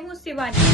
मैं हूँ शिवानी।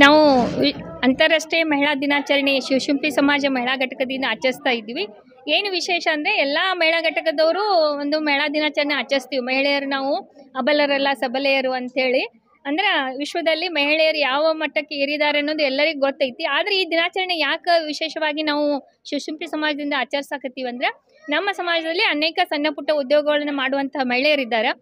ನಾವು ಅಂತಾರಾಷ್ಟ್ರೀಯ ಮಹಿಳಾ ದಿನಾಚರಣೆ ಶಿವಶಂಪಿ ಸಮಾಜ ಮಹಿಳಾ ಘಟಕದಿಂದ ಆಚರಿಸ್ತಾ ಇದ್ದೀವಿ. ಏನು ವಿಶೇಷ ಅಂದರೆ ಎಲ್ಲ ಮಹಿಳಾ ಘಟಕದವರು ಒಂದು ಮಹಿಳಾ ದಿನಾಚರಣೆ ಆಚರಿಸ್ತೀವಿ. ಮಹಿಳೆಯರು ನಾವು ಅಬಲರಲ್ಲ ಸಬಲೆಯರು ಅಂಥೇಳಿ, ಅಂದ್ರೆ ವಿಶ್ವದಲ್ಲಿ ಮಹಿಳೆಯರು ಯಾವ ಮಟ್ಟಕ್ಕೆ ಏರಿದ್ದಾರೆ ಅನ್ನೋದು ಎಲ್ಲರಿಗೂ ಗೊತ್ತೈತಿ. ಆದರೆ ಈ ದಿನಾಚರಣೆ ಯಾಕೆ ವಿಶೇಷವಾಗಿ ನಾವು ಶಿವಶಂಪಿ ಸಮಾಜದಿಂದ ಆಚರಿಸಾಕತ್ತೀವಿ ಅಂದರೆ, ನಮ್ಮ ಸಮಾಜದಲ್ಲಿ ಅನೇಕ ಸಣ್ಣ ಪುಟ್ಟ ಉದ್ಯೋಗಗಳನ್ನು ಮಾಡುವಂತಹ ಮಹಿಳೆಯರಿದ್ದಾರೆ.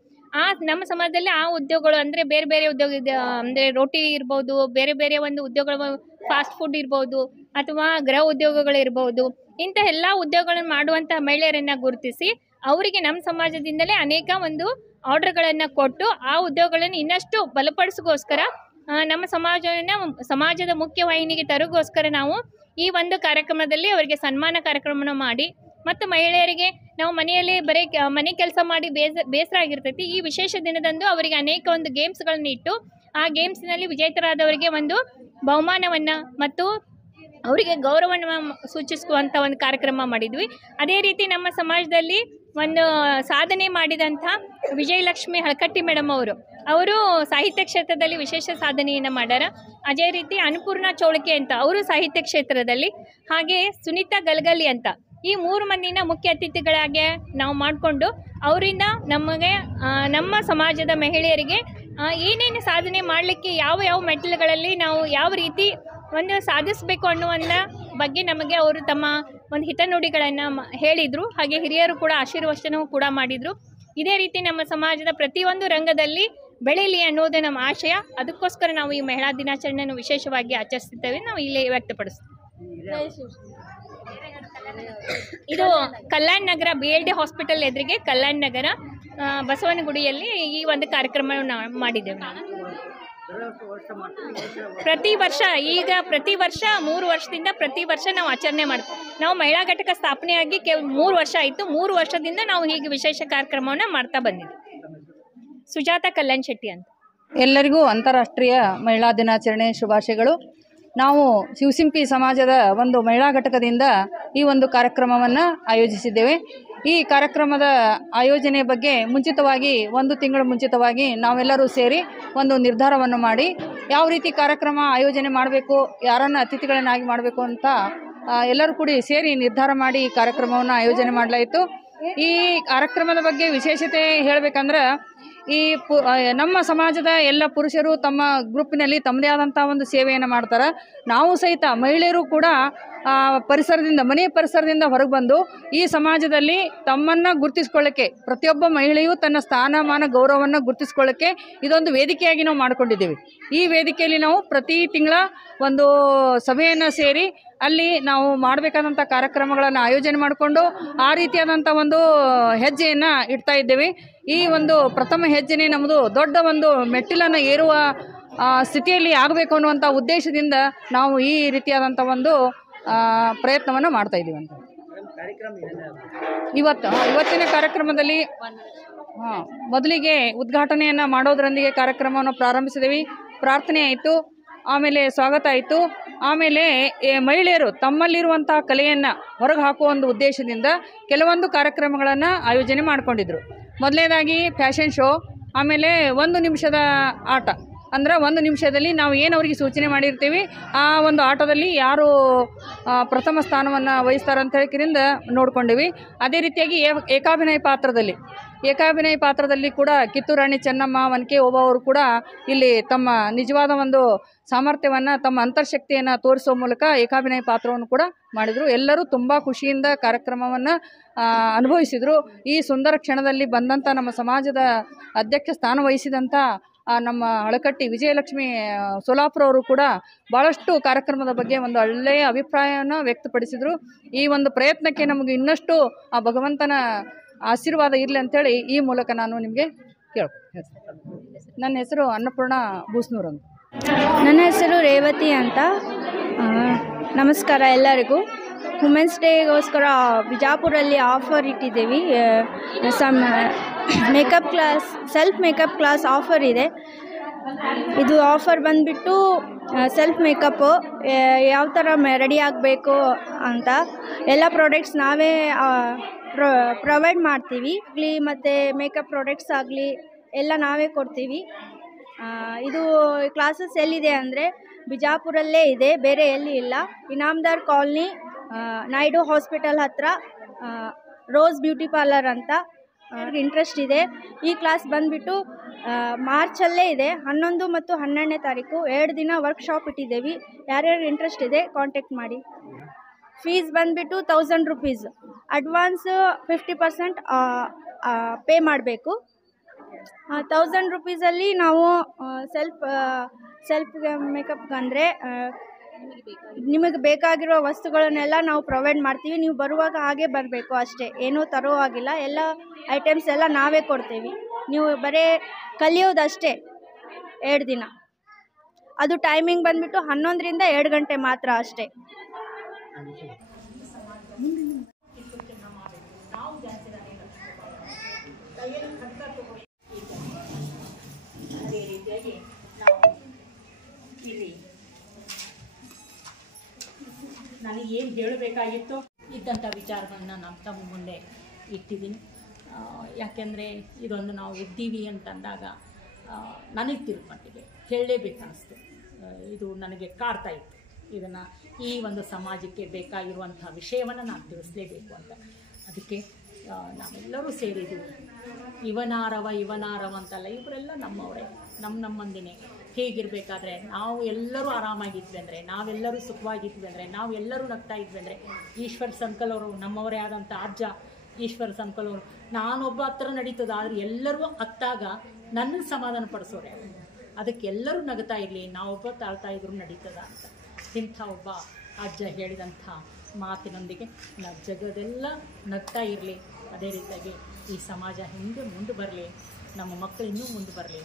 ನಮ್ಮ ಸಮಾಜದಲ್ಲಿ ಆ ಉದ್ಯೋಗಗಳು ಅಂದರೆ ಬೇರೆ ಬೇರೆ ಉದ್ಯೋಗ ಇದೆ. ಅಂದರೆ ರೋಟಿ ಇರ್ಬೋದು, ಬೇರೆ ಬೇರೆ ಒಂದು ಉದ್ಯೋಗಗಳು, ಫಾಸ್ಟ್ ಫುಡ್ ಇರ್ಬೋದು, ಅಥವಾ ಗೃಹ ಉದ್ಯೋಗಗಳಿರ್ಬೋದು. ಇಂಥ ಎಲ್ಲ ಉದ್ಯೋಗಗಳನ್ನು ಮಾಡುವಂತಹ ಮಹಿಳೆಯರನ್ನು ಗುರುತಿಸಿ ಅವರಿಗೆ ನಮ್ಮ ಸಮಾಜದಿಂದಲೇ ಅನೇಕ ಒಂದು ಆರ್ಡರ್ಗಳನ್ನು ಕೊಟ್ಟು ಆ ಉದ್ಯೋಗಗಳನ್ನು ಇನ್ನಷ್ಟು ಬಲಪಡಿಸೋಗೋಸ್ಕರ ನಮ್ಮ ಸಮಾಜದ ಮುಖ್ಯವಾಹಿನಿಗೆ ತರೋಗೋಸ್ಕರ ನಾವು ಈ ಒಂದು ಕಾರ್ಯಕ್ರಮದಲ್ಲಿ ಅವರಿಗೆ ಸನ್ಮಾನ ಕಾರ್ಯಕ್ರಮವನ್ನು ಮಾಡಿ, ಮತ್ತು ಮಹಿಳೆಯರಿಗೆ ನಾವು ಮನೆಯಲ್ಲಿ ಮನೆ ಕೆಲಸ ಮಾಡಿ ಬೇಸರ ಆಗಿರ್ತೈತಿ. ಈ ವಿಶೇಷ ದಿನದಂದು ಅವರಿಗೆ ಅನೇಕ ಒಂದು ಗೇಮ್ಸ್ಗಳನ್ನ ಇಟ್ಟು ಆ ಗೇಮ್ಸ್ನಲ್ಲಿ ವಿಜೇತರಾದವರಿಗೆ ಒಂದು ಬಹುಮಾನವನ್ನು ಮತ್ತು ಅವರಿಗೆ ಗೌರವವನ್ನು ಸೂಚಿಸುವಂಥ ಒಂದು ಕಾರ್ಯಕ್ರಮ ಮಾಡಿದ್ವಿ. ಅದೇ ರೀತಿ ನಮ್ಮ ಸಮಾಜದಲ್ಲಿ ಒಂದು ಸಾಧನೆ ಮಾಡಿದಂಥ ವಿಜಯಲಕ್ಷ್ಮಿ ಹಳಕಟ್ಟಿ ಮೇಡಮ್ ಅವರು ಸಾಹಿತ್ಯ ಕ್ಷೇತ್ರದಲ್ಲಿ ವಿಶೇಷ ಸಾಧನೆಯನ್ನು ಮಾಡ್ಯಾರ. ಅದೇ ರೀತಿ ಅನ್ನಪೂರ್ಣ ಚೌಳಿಕೆ ಅಂತ ಅವರು ಸಾಹಿತ್ಯ ಕ್ಷೇತ್ರದಲ್ಲಿ, ಹಾಗೆ ಸುನೀತಾ ಗಲಗಲಿ ಅಂತ ಈ 3 ಮಂದಿನ ಮುಖ್ಯ ಅತಿಥಿಗಳಾಗಿ ನಾವು ಮಾಡಿಕೊಂಡು ಅವರಿಂದ ನಮಗೆ ನಮ್ಮ ಸಮಾಜದ ಮಹಿಳೆಯರಿಗೆ ಏನೇನು ಸಾಧನೆ ಮಾಡಲಿಕ್ಕೆ ಯಾವ ಮೆಟ್ಟಿಲುಗಳಲ್ಲಿ ನಾವು ಯಾವ ರೀತಿ ಒಂದು ಸಾಧಿಸಬೇಕು ಅನ್ನುವಂಥ ಬಗ್ಗೆ ನಮಗೆ ಅವರು ತಮ್ಮ ಒಂದು ಹಿತನುಡಿಗಳನ್ನು ಹೇಳಿದರು. ಹಾಗೆ ಹಿರಿಯರು ಕೂಡ ಆಶೀರ್ವಚನವೂ ಕೂಡ ಮಾಡಿದರು. ಇದೇ ರೀತಿ ನಮ್ಮ ಸಮಾಜದ ಪ್ರತಿಯೊಂದು ರಂಗದಲ್ಲಿ ಬೆಳೆಯಲಿ ಅನ್ನೋದು ನಮ್ಮ ಆಶಯ. ಅದಕ್ಕೋಸ್ಕರ ನಾವು ಈ ಮಹಿಳಾ ದಿನಾಚರಣೆಯನ್ನು ವಿಶೇಷವಾಗಿ ಆಚರಿಸುತ್ತೇವೆ. ನಾವು ಇಲ್ಲೇ ವ್ಯಕ್ತಪಡಿಸ್ತೀವಿ. ಇದು ಕಲ್ಯಾಣ ನಗರ BLD ಹಾಸ್ಪಿಟಲ್ ಎದುರಿಗೆ ಕಲ್ಯಾಣ ನಗರ ಬಸವನಗುಡಿಯಲ್ಲಿ ಈ ಒಂದು ಕಾರ್ಯಕ್ರಮವನ್ನು ಮಾಡಿದ್ದೇವೆ. ಪ್ರತಿ ವರ್ಷ 3 ವರ್ಷದಿಂದ ಪ್ರತಿ ವರ್ಷ ನಾವು ಆಚರಣೆ ಮಾಡ್ತೀವಿ. ನಾವು ಮಹಿಳಾ ಘಟಕ ಸ್ಥಾಪನೆಯಾಗಿ 3 ವರ್ಷ ಆಯಿತು. 3 ವರ್ಷದಿಂದ ನಾವು ಹೀಗೆ ವಿಶೇಷ ಕಾರ್ಯಕ್ರಮವನ್ನು ಮಾಡ್ತಾ ಬಂದಿದ್ದೀವಿ. ಸುಜಾತ ಕಲ್ಯಾಣ್ ಶೆಟ್ಟಿ ಅಂತ. ಎಲ್ಲರಿಗೂ ಅಂತಾರಾಷ್ಟ್ರೀಯ ಮಹಿಳಾ ದಿನಾಚರಣೆ ಶುಭಾಶಯಗಳು. ನಾವು ಶಿವಶಂಪಿ ಸಮಾಜದ ಒಂದು ಮಹಿಳಾ ಘಟಕದಿಂದ ಈ ಒಂದು ಕಾರ್ಯಕ್ರಮವನ್ನು ಆಯೋಜಿಸಿದ್ದೇವೆ. ಈ ಕಾರ್ಯಕ್ರಮದ ಆಯೋಜನೆ ಬಗ್ಗೆ ಮುಂಚಿತವಾಗಿ 1 ತಿಂಗಳು ಮುಂಚಿತವಾಗಿ ನಾವೆಲ್ಲರೂ ಸೇರಿ ಒಂದು ನಿರ್ಧಾರವನ್ನು ಮಾಡಿ ಯಾವ ರೀತಿ ಕಾರ್ಯಕ್ರಮ ಆಯೋಜನೆ ಮಾಡಬೇಕು, ಯಾರನ್ನು ಅತಿಥಿಗಳನ್ನಾಗಿ ಮಾಡಬೇಕು ಅಂತ ಎಲ್ಲರೂ ಕೂಡಿ ಸೇರಿ ನಿರ್ಧಾರ ಮಾಡಿ ಈ ಕಾರ್ಯಕ್ರಮವನ್ನು ಆಯೋಜನೆ ಮಾಡಲಾಯಿತು. ಈ ಕಾರ್ಯಕ್ರಮದ ಬಗ್ಗೆ ವಿಶೇಷತೆ ಹೇಳಬೇಕಂದ್ರೆ, ನಮ್ಮ ಸಮಾಜದ ಎಲ್ಲ ಪುರುಷರು ತಮ್ಮ ಗ್ರೂಪಿನಲ್ಲಿ ತಮ್ಮದೇ ಆದಂಥ ಒಂದು ಸೇವೆಯನ್ನು ಮಾಡ್ತಾರೆ. ನಾವು ಸಹಿತ ಮಹಿಳೆಯರು ಕೂಡ ಮನೆ ಪರಿಸರದಿಂದ ಹೊರಗೆ ಬಂದು ಈ ಸಮಾಜದಲ್ಲಿ ತಮ್ಮನ್ನು ಗುರುತಿಸ್ಕೊಳ್ಳೋಕ್ಕೆ, ಪ್ರತಿಯೊಬ್ಬ ಮಹಿಳೆಯೂ ತನ್ನ ಸ್ಥಾನಮಾನ ಗೌರವವನ್ನು ಗುರುತಿಸ್ಕೊಳ್ಳೋಕ್ಕೆ ಇದೊಂದು ವೇದಿಕೆಯಾಗಿ ನಾವು ಮಾಡಿಕೊಂಡಿದ್ದೀವಿ. ಈ ವೇದಿಕೆಯಲ್ಲಿ ನಾವು ಪ್ರತಿ ತಿಂಗಳ ಒಂದು ಸಭೆಯನ್ನು ಸೇರಿ ಅಲ್ಲಿ ನಾವು ಮಾಡಬೇಕಾದಂಥ ಕಾರ್ಯಕ್ರಮಗಳನ್ನು ಆಯೋಜನೆ ಮಾಡಿಕೊಂಡು ಆ ರೀತಿಯಾದಂಥ ಒಂದು ಹೆಜ್ಜೆಯನ್ನು ಇಡ್ತಾ ಇದ್ದೇವೆ. ಈ ಒಂದು ಪ್ರಥಮ ಹೆಜ್ಜೆನೇ ನಮ್ಮದು ದೊಡ್ಡ ಒಂದು ಮೆಟ್ಟಿಲನ್ನು ಏರುವ ಸ್ಥಿತಿಯಲ್ಲಿ ಆಗಬೇಕು ಅನ್ನುವಂಥ ಉದ್ದೇಶದಿಂದ ನಾವು ಈ ರೀತಿಯಾದಂಥ ಒಂದು ಪ್ರಯತ್ನವನ್ನು ಮಾಡ್ತಾ ಇದ್ದೀವಿ ಅಂತ. ಇವತ್ತಿನ ಕಾರ್ಯಕ್ರಮದಲ್ಲಿ ಮೊದಲಿಗೆ ಉದ್ಘಾಟನೆಯನ್ನು ಮಾಡೋದರೊಂದಿಗೆ ಕಾರ್ಯಕ್ರಮವನ್ನು ಪ್ರಾರಂಭಿಸಿದ್ದೀವಿ. ಪ್ರಾರ್ಥನೆ ಆಯಿತು, ಆಮೇಲೆ ಸ್ವಾಗತ ಆಯಿತು, ಆಮೇಲೆ ಮಹಿಳೆಯರು ತಮ್ಮಲ್ಲಿರುವಂಥ ಕಲೆಯನ್ನು ಹೊರಗೆ ಹಾಕುವ ಒಂದು ಉದ್ದೇಶದಿಂದ ಕೆಲವೊಂದು ಕಾರ್ಯಕ್ರಮಗಳನ್ನು ಆಯೋಜನೆ ಮಾಡಿಕೊಂಡಿದ್ರು. ಮೊದಲನೇದಾಗಿ ಫ್ಯಾಷನ್ ಶೋ, ಆಮೇಲೆ 1 ನಿಮಿಷದ ಆಟ. ಅಂದ್ರೆ 1 ನಿಮಿಷದಲ್ಲಿ ನಾವು ಏನು ಅವರಿಗೆ ಸೂಚನೆ ಮಾಡಿರ್ತೀವಿ ಆ ಒಂದು ಆಟದಲ್ಲಿ ಯಾರು ಪ್ರಥಮ ಸ್ಥಾನವನ್ನು ವಹಿಸ್ತಾರೆ ಅಂತ ಹೇಳಿದ್ರಿಂದ ನೋಡ್ಕೊಂಡಿವಿ. ಅದೇ ರೀತಿಯಾಗಿ ಏಕಾಭಿನಯ ಪಾತ್ರದಲ್ಲಿ ಏಕಾಭಿನಯ ಪಾತ್ರದಲ್ಲಿ ಕೂಡ ಕಿತ್ತೂರು ರಾಣಿ ಚೆನ್ನಮ್ಮ ಒನಕೆ ಓಬವ್ವರು ಕೂಡ ಇಲ್ಲಿ ತಮ್ಮ ನಿಜವಾದ ಒಂದು ಸಾಮರ್ಥ್ಯವನ್ನು, ತಮ್ಮ ಅಂತರ್ಶಕ್ತಿಯನ್ನು ತೋರಿಸುವ ಮೂಲಕ ಏಕಾಭಿನಯ ಪಾತ್ರವನ್ನು ಕೂಡ ಮಾಡಿದರು. ಎಲ್ಲರೂ ತುಂಬ ಖುಷಿಯಿಂದ ಕಾರ್ಯಕ್ರಮವನ್ನು ಅನುಭವಿಸಿದರು. ಈ ಸುಂದರ ಕ್ಷಣದಲ್ಲಿ ಬಂದಂಥ ನಮ್ಮ ಸಮಾಜದ ಅಧ್ಯಕ್ಷ ಸ್ಥಾನ ವಹಿಸಿದಂಥ ನಮ್ಮ ಹಳಕಟ್ಟಿ ವಿಜಯಲಕ್ಷ್ಮಿ ಸೋಲಾಪುರ ಅವರು ಕೂಡ ಭಾಳಷ್ಟು ಕಾರ್ಯಕ್ರಮದ ಬಗ್ಗೆ ಒಂದು ಒಳ್ಳೆಯ ಅಭಿಪ್ರಾಯವನ್ನು ವ್ಯಕ್ತಪಡಿಸಿದರು. ಈ ಒಂದು ಪ್ರಯತ್ನಕ್ಕೆ ನಮಗೆ ಇನ್ನಷ್ಟು ಆ ಭಗವಂತನ ಆಶೀರ್ವಾದ ಇರಲಿ ಅಂಥೇಳಿ ಈ ಮೂಲಕ ನಾನು ನಿಮಗೆ ನನ್ನ ಹೆಸರು ಅನ್ನಪೂರ್ಣ ಬೂಸ್ನೂರು ಅಂತ. ನನ್ನ ಹೆಸರು ರೇವತಿ ಅಂತ. ನಮಸ್ಕಾರ ಎಲ್ಲರಿಗೂ. ವುಮೆನ್ಸ್ ಡೇಗೋಸ್ಕರ ಬಿಜಾಪುರಲ್ಲಿ ಆಫರ್ ಇಟ್ಟಿದ್ದೀವಿ. Makeup class, self makeup class offer ಇದೆ. ಇದು ಆಫರ್ ಬಂದುಬಿಟ್ಟು ಸೆಲ್ಫ್ ಮೇಕಪ್ಪು ಯಾವ ಥರ ರೆಡಿ ಆಗಬೇಕು ಅಂತ ಎಲ್ಲ ಪ್ರಾಡಕ್ಟ್ಸ್ ನಾವೇ ಪ್ರೊವೈಡ್ ಮಾಡ್ತೀವಿ. ಮತ್ತು ಮೇಕಪ್ ಪ್ರಾಡಕ್ಟ್ಸ್ ಆಗಲಿ ಎಲ್ಲ ನಾವೇ ಕೊಡ್ತೀವಿ. ಇದು ಕ್ಲಾಸಸ್ ಎಲ್ಲಿದೆ ಅಂದರೆ ಬಿಜಾಪುರಲ್ಲೇ ಇದೆ, ಬೇರೆ ಎಲ್ಲಿ ಇಲ್ಲ. ಇನಾಮ್ದಾರ್ ಕಾಲನಿ, ನಾಯ್ಡು ಹಾಸ್ಪಿಟಲ್ ಹತ್ತಿರ ರೋಸ್ ಬ್ಯೂಟಿ ಪಾರ್ಲರ್ ಅಂತ. ಇಂಟ್ರೆಸ್ಟ್ ಇದೆ. ಈ ಕ್ಲಾಸ್ ಬಂದುಬಿಟ್ಟು ಮಾರ್ಚಲ್ಲೇ ಇದೆ, 11 ಮತ್ತು 12ನೇ ತಾರೀಕು 2 ದಿನ ವರ್ಕ್ಶಾಪ್ ಇಟ್ಟಿದ್ದೇವೆ. ಯಾರ್ಯಾರು ಇಂಟ್ರೆಸ್ಟ್ ಇದೆ ಕಾಂಟ್ಯಾಕ್ಟ್ ಮಾಡಿ. ಫೀಸ್ ಬಂದುಬಿಟ್ಟು 1000 ರುಪೀಸ್. ಅಡ್ವಾನ್ಸ್ 50% ಪೇ ಮಾಡಬೇಕು. 1000 ರುಪೀಸಲ್ಲಿ ನಾವು ಸೆಲ್ಫ್ ಮೇಕಪ್ಗೆ ಅಂದರೆ ನಿಮಗೆ ಬೇಕಾಗಿರೋ ವಸ್ತುಗಳನ್ನೆಲ್ಲ ನಾವು ಪ್ರೊವೈಡ್ ಮಾಡ್ತೀವಿ. ನೀವು ಬರುವಾಗ ಹಾಗೆ ಬರಬೇಕು ಅಷ್ಟೇ, ಏನೂ ತರೋ ಆಗಿಲ್ಲ. ಎಲ್ಲ ಐಟಮ್ಸ್ ಎಲ್ಲ ನಾವೇ ಕೊಡ್ತೀವಿ. ನೀವು ಬರೀ ಕಲಿಯೋದಷ್ಟೇ 2 ದಿನ. ಅದು ಟೈಮಿಂಗ್ ಬಂದುಬಿಟ್ಟು 11ರಿಂದ 2 ಗಂಟೆ ಮಾತ್ರ ಅಷ್ಟೇ. ಅದೇ ರೀತಿಯಾಗಿ ನಾವು ಇಲ್ಲಿ ನನಗೆ ಏನು ಹೇಳಬೇಕಾಗಿತ್ತು ಇದ್ದಂಥ ವಿಚಾರಗಳನ್ನ ನಾನು ತಮ್ಮ ಮುಂದೆ ಇಟ್ಟಿದ್ದೀನಿ. ಯಾಕೆಂದರೆ ಇದೊಂದು ನಾವು ಇದ್ದೀವಿ ಅಂತಂದಾಗ ನನಗೆ ತಿರುಪಟ್ಟಿಗೆ ಹೇಳಲೇಬೇಕನ್ನಿಸ್ತು. ಇದು ನನಗೆ ಕಾಡ್ತಾ ಇತ್ತು. ಇದನ್ನು ಈ ಒಂದು ಸಮಾಜಕ್ಕೆ ಬೇಕಾಗಿರುವಂಥ ವಿಷಯವನ್ನು ನಾನು ತಿಳಿಸಲೇಬೇಕು ಅಂತ. ಅದಕ್ಕೆ ನಾವೆಲ್ಲರೂ ಸೇರಿದ್ದೀವಿ. ಇವನಾರವ ಅಂತಲ್ಲ, ಇವರೆಲ್ಲ ನಮ್ಮವರೇ, ನಮ್ಮಂದಿನೇ. ಹೀಗಿರಬೇಕಾದ್ರೆ ನಾವು ಎಲ್ಲರೂ ಆರಾಮಾಗಿದ್ವಿ ಅಂದರೆ, ನಾವೆಲ್ಲರೂ ಸುಖವಾಗಿದ್ವಿ ಅಂದರೆ, ನಾವು ಎಲ್ಲರೂ ನಗ್ತಾ ಇದ್ವಿ ಅಂದರೆ, ಈಶ್ವರ್ ಸಂಕಲ್ ಅವರು ನಮ್ಮವರೇ ಆದಂಥ ಅಜ್ಜ ಈಶ್ವರ್ ಸಂಕಲ್ ಅವರು, ನಾನೊಬ್ಬ ಹತ್ರ ನಡೀತದ, ಆದರೆ ಎಲ್ಲರೂ ಅತ್ತಾಗ ನನ್ನನ್ನು ಸಮಾಧಾನ ಪಡಿಸೋರೆ. ಅದಕ್ಕೆ ಎಲ್ಲರೂ ನಗ್ತಾ ಇರಲಿ, ನಾವೊಬ್ಬ ತಾಳ್ತಾ ಇದ್ರು ನಡೀತದ ಅಂತ ಇಂಥ ಒಬ್ಬ ಅಜ್ಜ ಹೇಳಿದಂಥ ಮಾತಿನೊಂದಿಗೆ ನಾವು ಜಗದೆಲ್ಲ ನಗ್ತಾ ಇರಲಿ. ಅದೇ ರೀತಿಯಾಗಿ ಈ ಸಮಾಜ ಹಿಂದೆ ಮುಂದೆ ಬರಲಿ, ನಮ್ಮ ಮಕ್ಕಳು ಇನ್ನೂ ಮುಂದೆ ಬರಲಿ,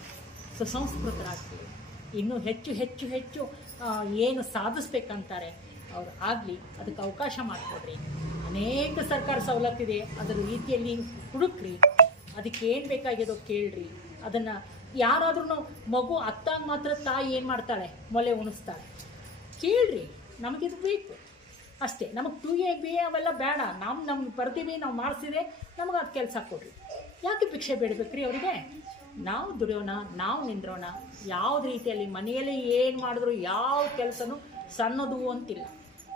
ಸುಸಂಸ್ಕೃತರಾಗ್ತೀವಿ, ಇನ್ನೂ ಹೆಚ್ಚು ಹೆಚ್ಚು ಹೆಚ್ಚು ಏನು ಸಾಧಿಸ್ಬೇಕಂತಾರೆ ಅವ್ರು ಆಗಲಿ, ಅದಕ್ಕೆ ಅವಕಾಶ ಮಾಡಿಕೊಡ್ರಿ. ಅನೇಕ ಸರ್ಕಾರ ಸವಲತ್ತಿದೆ, ಅದರ ರೀತಿಯಲ್ಲಿ ಹುಡುಕ್ರಿ, ಅದಕ್ಕೆ ಏನು ಬೇಕಾಗಿದೋ ಕೇಳ್ರಿ. ಅದನ್ನು ಯಾರಾದ್ರೂ ಮಗು ಅತ್ತಾಗ ಮಾತ್ರ ತಾಯಿ ಏನು ಮಾಡ್ತಾಳೆ, ಮೊಲೆ ಉಣಿಸ್ತಾಳೆ. ಕೇಳ್ರಿ, ನಮಗಿದು ಬೇಕು ಅಷ್ಟೇ. ನಮಗೆ 2A BA ಅವೆಲ್ಲ ಬೇಡ. ನಮ್ಗೆ ಬರ್ತೀವಿ, ನಾವು ಮಾಡಿಸಿದೆ, ನಮಗೆ ಅದು ಕೆಲಸ ಕೊಡ್ರಿ. ಯಾಕೆ ಭಿಕ್ಷೆ ಬೇಡಬೇಕ್ರಿ ಅವರಿಗೆ? ನಾವು ದುಡಿಯೋಣ, ನಾವು ನಿಂದ್ರೋಣ. ಯಾವುದೇ ರೀತಿಯಲ್ಲಿ ಮನೆಯಲ್ಲಿ ಏನು ಮಾಡಿದ್ರು ಯಾವ ಕೆಲಸನೂ ಸಣ್ಣದು ಅಂತಿಲ್ಲ.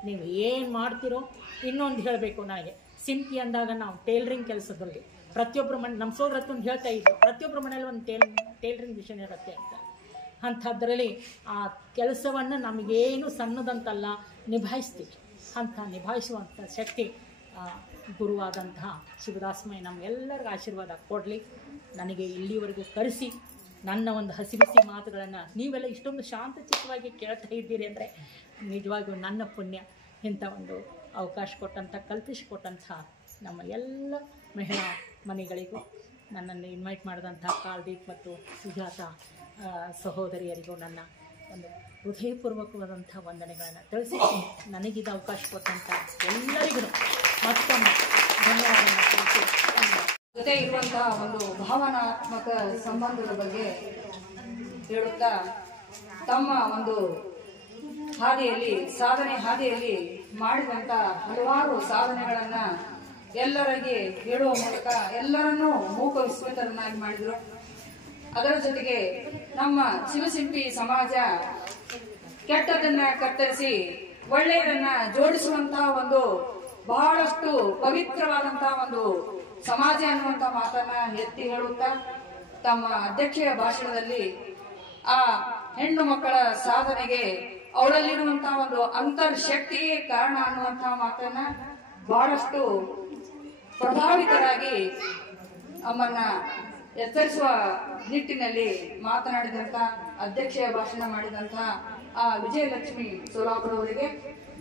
ನೀವು ಏನು ಮಾಡ್ತಿರೋ. ಇನ್ನೊಂದು ಹೇಳಬೇಕು, ನನಗೆ ಸಿಂಪಿ ಅಂದಾಗ ನಾವು ಟೇಲರಿಂಗ್ ಕೆಲಸದಲ್ಲಿ ಪ್ರತಿಯೊಬ್ಬರ ಮನೆ, ನಮ್ಮ ಸೋದರತ್ತೊಂದು ಹೇಳ್ತಾ ಇದ್ರು, ಪ್ರತಿಯೊಬ್ಬರ ಮನೇಲಿ ಒಂದು ಟೇಲರಿಂಗ್ ಮಿಷನ್ ಇರುತ್ತೆ ಅಂತ. ಅಂಥದ್ರಲ್ಲಿ ಆ ಕೆಲಸವನ್ನು ನಮಗೇನು ಸಣ್ಣದಂತಲ್ಲ, ನಿಭಾಯಿಸ್ತೀವಿ. ಅಂಥ ನಿಭಾಯಿಸುವಂಥ ಶಕ್ತಿ ಗುರುವಾದಂತಹ ಶಿವದಾಸಮಯ್ಯ ನಮಗೆಲ್ಲರಿಗೂ ಆಶೀರ್ವಾದ ಕೊಡಲಿ. ನನಗೆ ಇಲ್ಲಿವರೆಗೂ ಕರೆಸಿ ನನ್ನ ಒಂದು ಹಸಿಬಿಸಿ ಮಾತುಗಳನ್ನು ನೀವೆಲ್ಲ ಇಷ್ಟೊಂದು ಶಾಂತಚಿತ್ತವಾಗಿ ಕೇಳ್ತಾ ಇದ್ದೀರಿ ಅಂದರೆ ನಿಜವಾಗಿಯೂ ನನ್ನ ಪುಣ್ಯ. ಇಂಥ ಒಂದು ಅವಕಾಶ ಕೊಟ್ಟಂಥ, ಕಲ್ಪಿಸಿಕೊಟ್ಟಂಥ ನಮ್ಮ ಎಲ್ಲ ಮಹಿಳಾ ಮನೆಗಳಿಗೂ, ನನ್ನನ್ನು ಇನ್ವೈಟ್ ಮಾಡಿದಂಥ ಕಾಲ್ದೀಪ್ ಮತ್ತು ಸುಜಾತ ಸಹೋದರಿಯರಿಗೂ ನನ್ನ ಒಂದು ಹೃದಯಪೂರ್ವಕವಾದಂಥ ವಂದನೆಗಳನ್ನು ತಿಳಿಸಿ, ನನಗಿದು ಅವಕಾಶ ಕೊಟ್ಟಂಥ ಎಲ್ಲರಿಗೂ ಮತ್ತೊಮ್ಮೆ ಧನ್ಯವಾದಗಳನ್ನು ತಿಳಿಸಿ ಜೊತೆ ಇರುವಂತಹ ಒಂದು ಭಾವನಾತ್ಮಕ ಸಂಬಂಧದ ಬಗ್ಗೆ ಹೇಳುತ್ತಾ, ತಮ್ಮ ಒಂದು ಹಾದಿಯಲ್ಲಿ ಮಾಡಿದಂಥ ಹಲವಾರು ಸಾಧನೆಗಳನ್ನು ಎಲ್ಲರಿಗೆ ಹೇಳುವ ಮೂಲಕ ಎಲ್ಲರನ್ನೂ ಮೂಕ ವಿಸ್ಮಿತರನ್ನಾಗಿ ಮಾಡಿದರು. ಅದರ ಜೊತೆಗೆ ನಮ್ಮ ಶಿವಶಿಲ್ಪಿ ಸಮಾಜ ಕೆಟ್ಟದನ್ನ ಕತ್ತರಿಸಿ ಒಳ್ಳೆಯದನ್ನ ಜೋಡಿಸುವಂತಹ ಒಂದು ಬಹಳಷ್ಟು ಪವಿತ್ರವಾದಂತಹ ಒಂದು ಸಮಾಜ ಅನ್ನುವಂಥ ಮಾತನ್ನ ಎತ್ತಿ ಹೇಳುತ್ತಾ ತಮ್ಮ ಅಧ್ಯಕ್ಷೀಯ ಭಾಷಣದಲ್ಲಿ ಆ ಹೆಣ್ಣು ಮಕ್ಕಳ ಸಾಧನೆಗೆ ಅವಳಲ್ಲಿರುವಂತಹ ಒಂದು ಅಂತರ್ಶಕ್ತಿಯೇ ಕಾರಣ ಅನ್ನುವಂತಹ ಮಾತನ್ನ ಬಹಳಷ್ಟು ಪ್ರಭಾವಿತರಾಗಿ ಅಮ್ಮನ್ನ ಎಚ್ಚರಿಸುವ ನಿಟ್ಟಿನಲ್ಲಿ ಮಾತನಾಡಿದಂತ ಅಧ್ಯಕ್ಷೀಯ ಭಾಷಣ ಮಾಡಿದಂತ ಆ ವಿಜಯಲಕ್ಷ್ಮಿ ಸೋಲಾಪುರ ಅವರಿಗೆ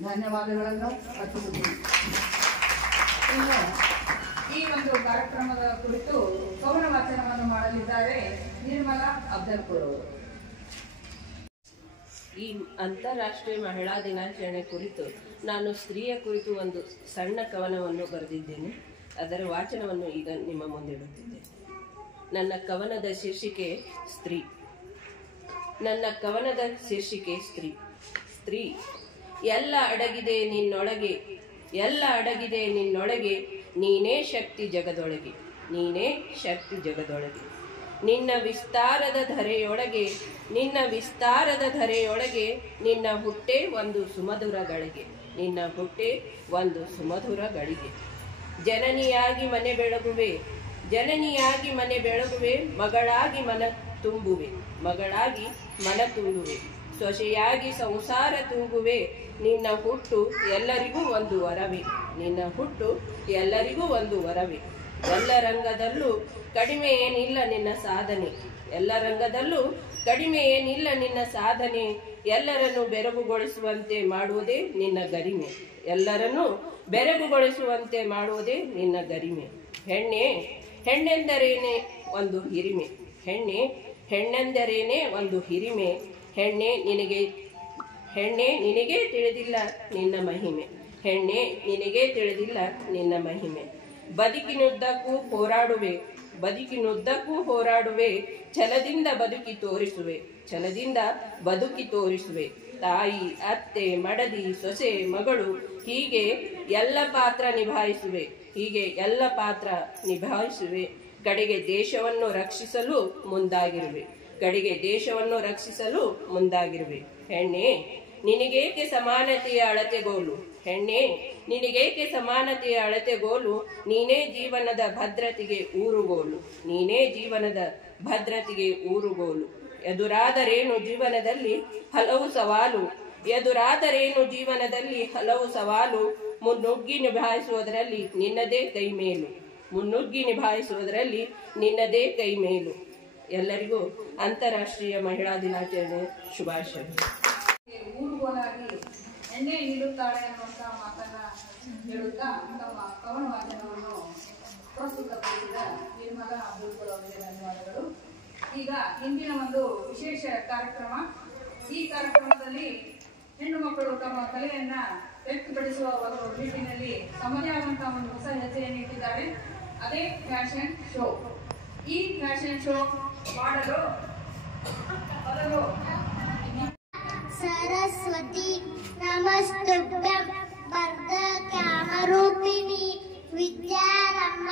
ಧನ್ಯವಾದಗಳನ್ನು ಅರ್ಪಿಸುತ್ತೇನೆ. ಇನ್ನು ಈ ಒಂದು ಕಾರ್ಯಕ್ರಮದ ಕುರಿತು ಕವನ ವಾಚನವನ್ನು ಮಾಡಲಿದ್ದಾರೆ ನಿರ್ಮಲಾ ಅಬ್ದಲ್ಪುರ್ ಅವರು. ಈ ಅಂತಾರಾಷ್ಟ್ರೀಯ ಮಹಿಳಾ ದಿನಾಚರಣೆ ಕುರಿತು ನಾನು ಸ್ತ್ರೀಯ ಕುರಿತು ಒಂದು ಸಣ್ಣ ಕವನವನ್ನು ಬರೆದಿದ್ದೇನೆ. ಅದರ ವಾಚನವನ್ನು ಈಗ ನಿಮ್ಮ ಮುಂದಿಡುತ್ತಿದ್ದೇನೆ. ನನ್ನ ಕವನದ ಶೀರ್ಷಿಕೆ ಸ್ತ್ರೀ. ನನ್ನ ಕವನದ ಶೀರ್ಷಿಕೆ ಸ್ತ್ರೀ. ಸ್ತ್ರೀ ಎಲ್ಲ ಅಡಗಿದೆ ನಿನ್ನೊಳಗೆ, ಎಲ್ಲ ಅಡಗಿದೆ ನಿನ್ನೊಳಗೆ, ನೀನೇ ಶಕ್ತಿ ಜಗದೊಳಗೆ, ನೀನೇ ಶಕ್ತಿ ಜಗದೊಳಗೆ. ನಿನ್ನ ವಿಸ್ತಾರದ ಧರೆಯೊಳಗೆ, ನಿನ್ನ ವಿಸ್ತಾರದ ಧರೆಯೊಳಗೆ, ನಿನ್ನ ಹುಟ್ಟೆ ಒಂದು ಸುಮಧುರ ಗಳಿಗೆ, ನಿನ್ನ ಹುಟ್ಟೆ ಒಂದು ಸುಮಧುರ ಗಳಿಗೆ. ಜನನಿಯಾಗಿ ಮನೆ ಬೆಳಗುವೆ, ಜನನಿಯಾಗಿ ಮನೆ ಬೆಳಗುವೆ, ಮಗಳಾಗಿ ಮನ ತುಂಬುವೆ, ಮಗಳಾಗಿ ಮನ ತುಂಬುವೆ, ಸೊಸೆಯಾಗಿ ಸಂಸಾರ ತೂಗುವೆ. ನಿನ್ನ ಹುಟ್ಟು ಎಲ್ಲರಿಗೂ ಒಂದು ವರವೇ, ನಿನ್ನ ಹುಟ್ಟು ಎಲ್ಲರಿಗೂ ಒಂದು ವರವೇ. ಎಲ್ಲ ರಂಗದಲ್ಲೂ ಕಡಿಮೆ ಏನಿಲ್ಲ ನಿನ್ನ ಸಾಧನೆ, ಎಲ್ಲ ರಂಗದಲ್ಲೂ ಕಡಿಮೆ ಏನಿಲ್ಲ ನಿನ್ನ ಸಾಧನೆ. ಎಲ್ಲರನ್ನು ಬೆರಗುಗೊಳಿಸುವಂತೆ ಮಾಡುವುದೇ ನಿನ್ನ ಗರಿಮೆ, ಎಲ್ಲರನ್ನು ಬೆರಗುಗೊಳಿಸುವಂತೆ ಮಾಡುವುದೇ ನಿನ್ನ ಗರಿಮೆ. ಹೆಣ್ಣೆ ಹೆಣ್ಣೆಂದರೇನೆ ಒಂದು ಹಿರಿಮೆ, ಹೆಣ್ಣೆ ಹೆಣ್ಣೆಂದರೇನೆ ಒಂದು ಹಿರಿಮೆ. ಹೆಣ್ಣೆ ನಿನಗೆ ತಿಳಿದಿಲ್ಲ ನಿನ್ನ ಮಹಿಮೆ, ಹೆಣ್ಣೆ ನಿನಗೆ ತಿಳಿದಿಲ್ಲ ನಿನ್ನ ಮಹಿಮೆ. ಬದುಕಿನುದ್ದಕ್ಕೂ ಹೋರಾಡುವೆ, ಬದುಕಿನುದ್ದಕ್ಕೂ ಹೋರಾಡುವೆ, ಛಲದಿಂದ ಬದುಕಿ ತೋರಿಸುವೆ, ಛಲದಿಂದ ಬದುಕಿ ತೋರಿಸುವೆ. ತಾಯಿ, ಅತ್ತೆ, ಮಡದಿ, ಸೊಸೆ, ಮಗಳು, ಹೀಗೆ ಎಲ್ಲ ಪಾತ್ರ ನಿಭಾಯಿಸುವೆ, ಹೀಗೆ ಎಲ್ಲ ಪಾತ್ರ ನಿಭಾಯಿಸುವೆ. ಕಡೆಗೆ ದೇಶವನ್ನು ರಕ್ಷಿಸಲು ಮುಂದಾಗಿರುವೆ, ಕಡೆಗೆ ದೇಶವನ್ನು ರಕ್ಷಿಸಲು ಮುಂದಾಗಿರುವೆ. ಹೆಣ್ಣೆ ನಿನಗೇಕೆ ಸಮಾನತೆಯ ಅಳತೆಗೋಲು, ಹೆಣ್ಣೆ ನಿನಗೇಕೆ ಸಮಾನತೆಯ ಅಳತೆಗೋಲು. ನೀನೇ ಜೀವನದ ಭದ್ರತೆಗೆ ಊರುಗೋಲು, ನೀನೇ ಜೀವನದ ಭದ್ರತೆಗೆ ಊರುಗೋಲು. ಎದುರಾದರೇನು ಜೀವನದಲ್ಲಿ ಹಲವು ಸವಾಲು, ಎದುರಾದರೇನು ಜೀವನದಲ್ಲಿ ಹಲವು ಸವಾಲು. ಮುನ್ನುಗ್ಗಿ ನಿಭಾಯಿಸುವುದರಲ್ಲಿ ನಿನ್ನದೇ ಕೈ ಮೇಲು, ಮುನ್ನುಗ್ಗಿ ನಿಭಾಯಿಸುವುದರಲ್ಲಿ ನಿನ್ನದೇ ಕೈ ಮೇಲು. ಎಲ್ಲರಿಗೂ ಅಂತಾರಾಷ್ಟ್ರೀಯ ಮಹಿಳಾ ದಿನಾಚರಣೆ ಶುಭಾಶಯಗಳು. ಊರುಗೋಲಾಗಿ ಎಣ್ಣೆ ನೀಡುತ್ತಾಳೆ ಅನ್ನುವಂತಹ ಮಾತನ್ನ ಹೇಳುತ್ತಾ ತಮ್ಮ ಕವನ ವಾಚನವನ್ನು ಪ್ರಸ್ತುತಪಡಿಸಿದ ನಿರ್ಮಲಾ ಅಬ್ದಲ್ಪುರ್ ಅವರಿಗೆ ಧನ್ಯವಾದಗಳು. ಈಗ ಇಂದಿನ ಒಂದು ವಿಶೇಷ ಕಾರ್ಯಕ್ರಮ. ಈ ಕಾರ್ಯಕ್ರಮದಲ್ಲಿ ಹೆಣ್ಣು ಮಕ್ಕಳು ತಮ್ಮ ಕಲೆಯನ್ನ ವ್ಯಕ್ತಪಡಿಸುವ ಒಂದು ನಿಟ್ಟಿನಲ್ಲಿ ತಮ್ಮದೇ ಆದಂತಹ ಒಂದು ಹೊಸ ಹೆಜ್ಜೆಯನ್ನು ಇಟ್ಟಿದ್ದಾರೆ. ಅದೇ ಫ್ಯಾಷನ್ ಶೋ. ಈ ಫ್ಯಾಷನ್ ಶೋ ಮಾಡಲು ಮೊದಲು सरस्वती नमस्तुभ्यं वरदकामरूपिणी विद्यारम्भ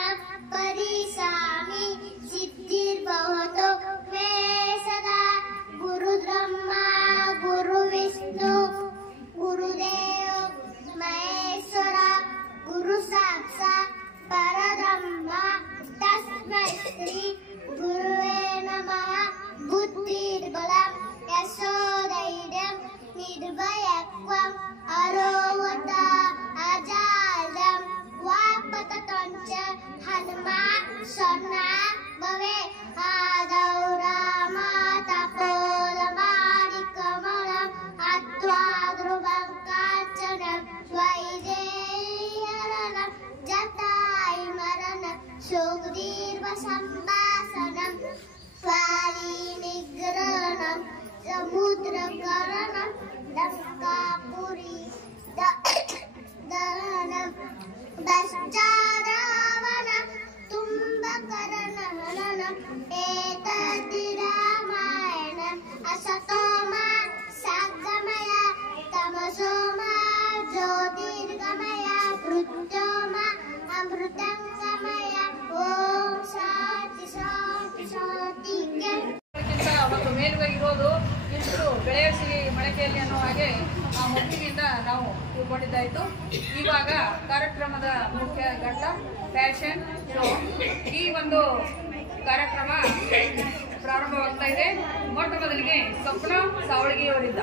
परिसामि सिद्धिर्भवतु मे सदा. गुरुब्रह्मा गुरुविष्णु गुरुदेव महेश्वर गुरु साक्षात् परब्रह्म तस्मै श्री गुरुवे नमः. बुद्धिर्बलं यशोधैर्यं निर्भयत्वम् अरोगता अजालं वाक्पतुश्च हनुमान् शरणा भवे. आदौ रामतपोलमाणिकमलं हत्वा ध्रुवं काञ्चनं वैदेह्यरणं जटायुमरणं सुग्रीवसम्भाषणं स्वालिनिग्रहणं समुद्रकरणं लङ्कापुरी दहनं दश्चारावणं तुम्बकरणहननं. एतद्धि रामायणम् असतो मा सद्गमय तमसो मा ज्योतिर्गमय मृत्यो मा अमृतङ्गमय. ॐ शान्ति शान्ति शान्ति. ಒಂದು ಮೇಲುಗೈ ಇರೋದು ಇಷ್ಟು ಬೆಳೆಸಿ ಮೊಳಕೆಯಲ್ಲಿ ಅನ್ನೋ ಹಾಗೆ ಆ ಮಗುವಿನಿಂದ ನಾವು ತಿಳ್ಕೊಂಡಿದ್ದಾಯಿತು. ಇವಾಗ ಕಾರ್ಯಕ್ರಮದ ಮುಖ್ಯ ಘಟ್ಟ ಫ್ಯಾಷನ್ ಶೋ ಈ ಒಂದು ಕಾರ್ಯಕ್ರಮ ಪ್ರಾರಂಭವಾಗ್ತಾ ಇದೆ. ಮೊಟ್ಟ ಮೊದಲಿಗೆ ಸ್ವಪ್ನ ಸಾವಳಗಿಯವರಿಂದ.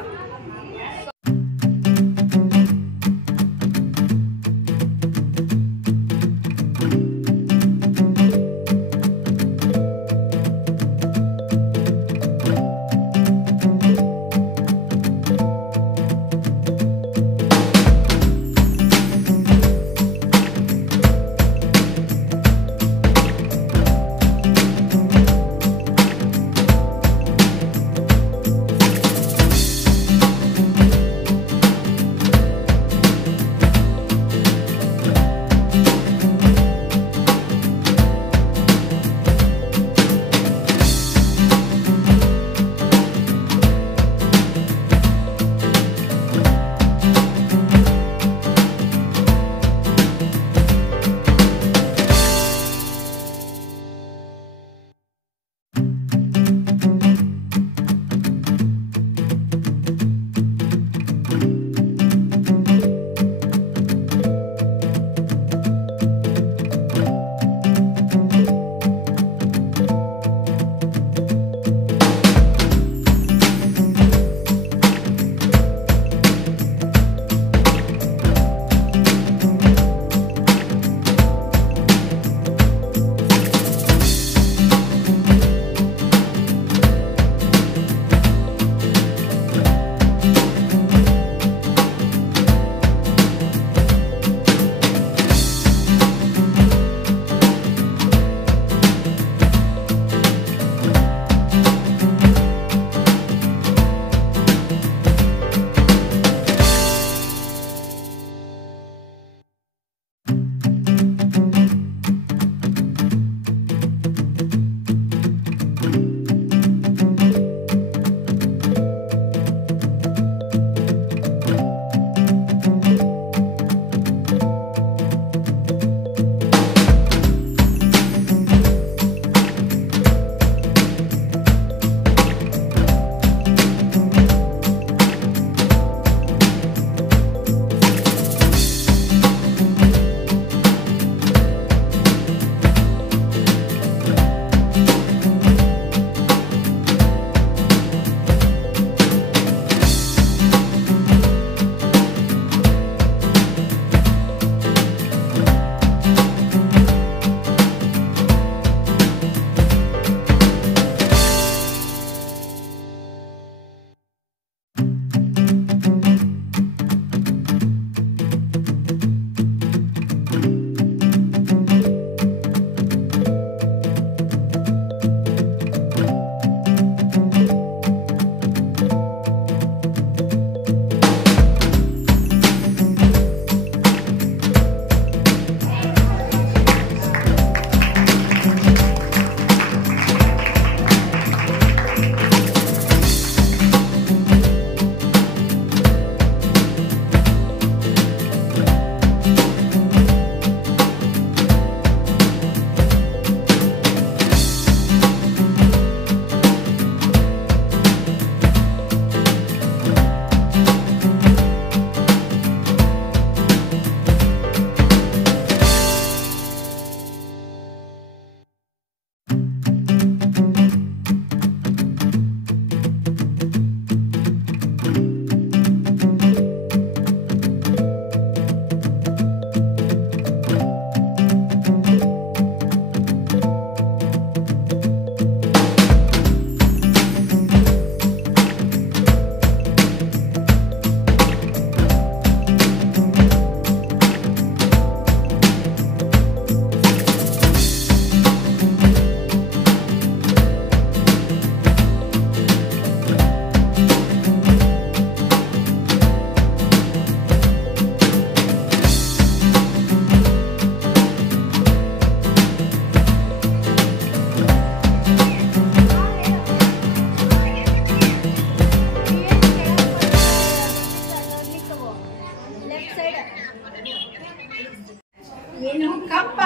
ಏನು ಕಪ್ಪ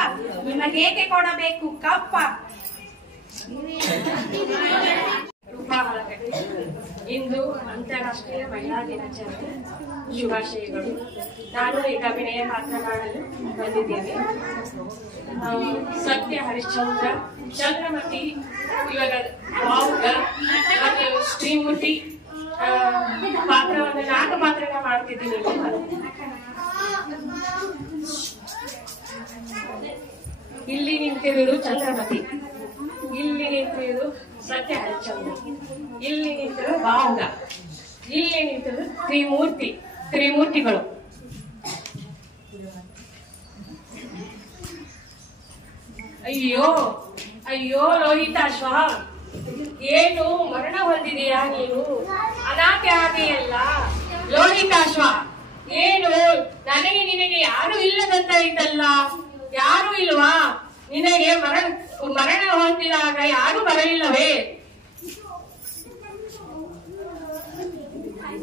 ನಿಮಗೇಕೆ ಕೊಡಬೇಕು ಕಪ್ಪ? ಇಂದು ಅಂತಾರಾಷ್ಟ್ರೀಯ ಮಹಿಳಾ ದಿನಾಚರಣೆ ಶುಭಾಶಯಗಳು. ನಾನು ಈಗ ಅಭಿನಯ ಮಾತನಾಡಲು ಬಂದಿದ್ದೇನೆ. ಸತ್ಯ ಹರಿಶ್ಚಂದ್ರ, ಚಂದ್ರಮತಿ, ಇವಾಗ ಬಾವುಗ ಮತ್ತು ಶ್ರೀಮೂರ್ತಿ ಪಾತ್ರವನ್ನು 4 ಪಾತ್ರನ ಮಾಡ್ತಿದ್ದೀನಿ. ಇಲ್ಲಿ ನಿಂತಿರುವುದು ಚಂದ್ರಮತಿ, ಇಲ್ಲಿ ನಿಂತಿರುವುದು ಸತ್ಯ ಹರಿಶ್ಚಂದ್ರ, ಇಲ್ಲಿ ನಿಂತಿರುವುದು ಬಾವುಗ, ಇಲ್ಲಿ ನಿಂತಿರುವುದು ತ್ರಿಮೂರ್ತಿಗಳು. ಅಯ್ಯೋ ಅಯ್ಯೋ ಲೋಹಿತಾಶ್ವ, ಏನು ಮರಣ ಹೊಂದಿದೆಯಾ ನೀನು? ಅನಾಥೆ ಆದೆಯಲ್ಲ ಲೋಹಿತಾಶ್ವ. ಏನು ನನಗೆ ನಿನಗೆ ಯಾರು ಇಲ್ಲದಂತ ಇದ್ದಲ್ಲ, ಯಾರು ಇಲ್ವಾ ನಿನಗೆ? ಮರಣ ಹೊಂದಿದಾಗ ಯಾರು ಬರಲಿಲ್ಲವೇ?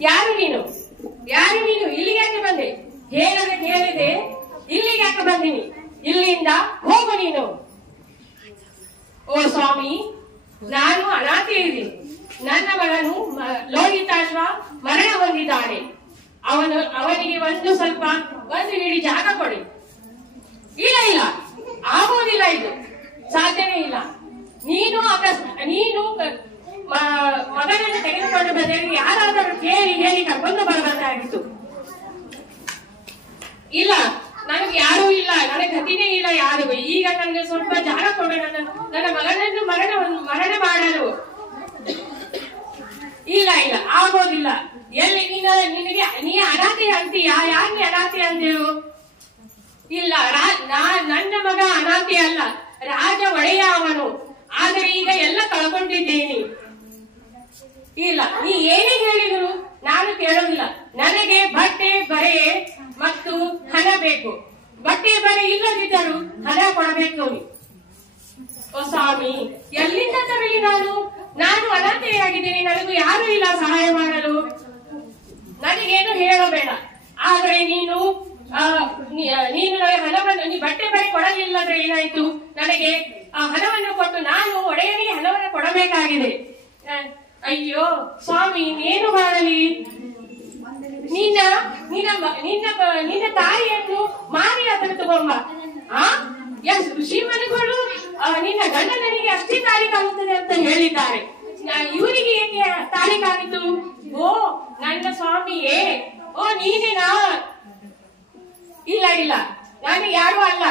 ಯಾರು ನೀನು ಇಲ್ಲಿಗೆ ಯಾಕೆ ಬಂದೆ? ಹೇಳಿದೆ ಇಲ್ಲಿಗೆ ಯಾಕೆ ಬಂದಿನಿ? ಇಲ್ಲಿಂದ ಹೋಗು ನೀನು. ಓ ಸ್ವಾಮಿ, ನಾನು ಅನಾಥೆ ಇದ್ದೀನಿ. ನನ್ನ ಮಗನು ಲೋಹಿತಾಶ್ವ ಮರಣ ಹೊಂದಿದ್ದಾನೆ. ಅವನಿಗೆ ಒಂದು ಹಿಡಿ ಜಾಗ ಕೊಡಿ. ಇಲ್ಲ, ಆಗೋದಿಲ್ಲ, ಇದು ಸಾಧ್ಯವೇ ಇಲ್ಲ. ನೀನು ಮಗನನ್ನು ತೆಗೆದುಕೊಂಡು ಬಂದರೆ ಯಾರಾದರೂ ಹೇಳಿ ಕರ್ಕೊಂಡು ಬರಬೇಕಾಗಿತ್ತು. ಇಲ್ಲ, ನನಗೆ ಯಾರೂ ಇಲ್ಲ, ನನಗೆ ಗತಿನೇ ಇಲ್ಲ ಯಾರು. ಈಗ ನನಗೆ ಸ್ವಲ್ಪ ಜಾಗ ಕೊಡ, ನನ್ನ ಮಗನನ್ನು ಮರಣ ಮಾಡಲು. ಇಲ್ಲ, ಆಗೋದಿಲ್ಲ. ಎಲ್ಲಿ ನೀ ಅನಾಥೆ ಅಂತೀಯಾ? ಯಾಕೆ ಅನಾಥೆ ಅಂದೇವು? ಇಲ್ಲ, ನನ್ನ ಮಗ ಅನಾಥೆ ಅಲ್ಲ, ರಾಜ ಒಡೆಯ ಅವನು. ಆದರೆ ಈಗ ಎಲ್ಲ ಕಳ್ಕೊಂಡಿದ್ದೇನೆ. ಇಲ್ಲ, ನೀ ಏನೇ ಹೇಳಿದ್ರು ನಾನು ಕೇಳೋದಿಲ್ಲ. ನನಗೆ ಬಟ್ಟೆ ಬರೆ ಮತ್ತು ಹಣ ಬೇಕು. ಬಟ್ಟೆ ಬರೆ ಇಲ್ಲದಿದ್ದರೂ ಹಣ ಕೊಡಬೇಕು. ಓ ಸ್ವಾಮಿ, ಎಲ್ಲಿಂದ ತರಲಿ ನಾನು ಅನಾಥೆಯಾಗಿದ್ದೀನಿ. ನನಗೂ ಯಾರು ಇಲ್ಲ ಸಹಾಯ ಮಾಡಲು. ನನಗೇನು ಹೇಳಬೇಡ. ಆದರೆ ನೀನು ಹಣವನ್ನು ಬಟ್ಟೆ ಬರೆ ಕೊಡಲಿಲ್ಲದ್ರೆ ಏನಾಯ್ತು? ನನಗೆ ಆ ಹಣವನ್ನು ಕೊಟ್ಟು ನಾನು ಒಡೆಯನಿಗೆ ಹಣವನ್ನು ಕೊಡಬೇಕಾಗಿದೆ. ಅಯ್ಯೋ ಸ್ವಾಮಿ, ಏನು ಮಾಡಲಿ? ನಿನ್ನ ತಾಯಿಯನ್ನು ಮಾರಿ ಅದನ್ನು ತಗೊಂಬ. ಋಷಿಮುನಿಗಳು ನಿನ್ನ ಗಂಡನಿಗೆ ಅಷ್ಟೇ ತಾಳಿ ಕಾಣುತ್ತದೆ ಅಂತ ಹೇಳಿದ್ದಾರೆ. ಇವರಿಗೆ ಏಕೆ ತಾಳಿ ಕಾಣಿತು? ಓ ನನ್ನ ಸ್ವಾಮಿಯೇ, ಓ ನೀನೇನಾ? ಇಲ್ಲ, ನಾನು ಯಾರು ಅಲ್ಲ,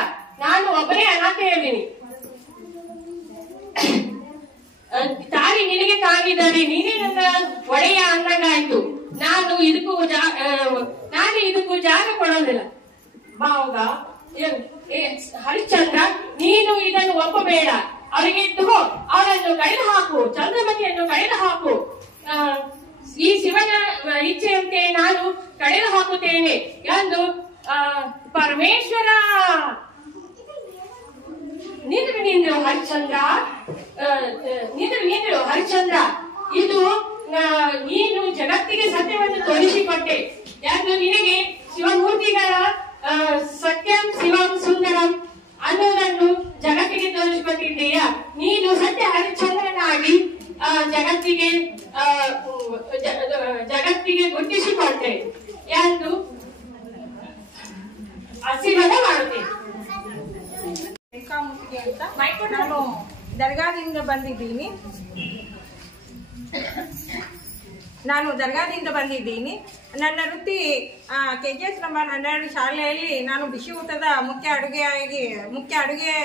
ನಾನು ಒಬ್ಬನೇ ಅನಾಥೆ ಇದ್ದೀನಿ. ತಾಳಿ ನಿನಗೆ ಕಾಣಿದರೆ ನೀನೇ ನನ್ನ ಒಡೆಯ ಅಂದಂಗಾಯ್ತು. ನಾನು ಇದಕ್ಕೂ ಜಾಗ ಕೊಡೋದಿಲ್ಲ. ಬಾವುಗ, ಹರಿಶ್ಚಂದ್ರ, ನೀನು ಇದನ್ನು ಒಪ್ಪಬೇಡ. ಅವರಿಗೆ ತಗೋ, ಅವರನ್ನು ಕಳೆದು ಹಾಕು, ಚಂದ್ರಮತಿಯನ್ನು ಕಳೆದು ಹಾಕು. ಈ ಶಿವನ ಇಚ್ಛೆಯಂತೆ ನಾನು ಕಳೆದು ಹಾಕುತ್ತೇನೆ ಎಂದು ಪರಮೇಶ್ವರ. ನಿಂದ್ರು ಹರಿಶ್ಚಂದ್ರ, ನಿಂದ್ರು ಹರಿಶ್ಚಂದ್ರ. ಇದು ನೀನು ಜಗತ್ತಿಗೆ ಸತ್ಯವನ್ನು ತೋರಿಸಿಕೊಟ್ಟೆ ಎಂದು ನಿನಗೆ ಶಿವಮೂರ್ತಿಗಳ ಸತ್ಯಂ ಶಿವಂ ಸುಂದರಂ ಅನ್ನೋದನ್ನು ಜಗತ್ತಿಗೆ ತೋರಿಸಿಕೊಟ್ಟಿದ್ದೀಯಾ? ನೀನು ಸತ್ಯ ಹರಿಶ್ಚಂದ್ರನಾಗಿ ಜಗತ್ತಿಗೆ ಗುರುತಿಸಿಕೊಟ್ಟೆ ಎಂದು ಆಶೀರ್ವಾದ ಮಾಡುತ್ತೇನೆ. ಅಂತ ನಾನು ದರ್ಗಾದಿಂದ ಬಂದಿದ್ದೀನಿ. ನನ್ನ ವೃತ್ತಿ KGS ನಂಬರ್ 12 ಶಾಲೆಯಲ್ಲಿ ನಾನು ಬಿಸಿ ಊಟದ ಮುಖ್ಯ ಅಡುಗೆ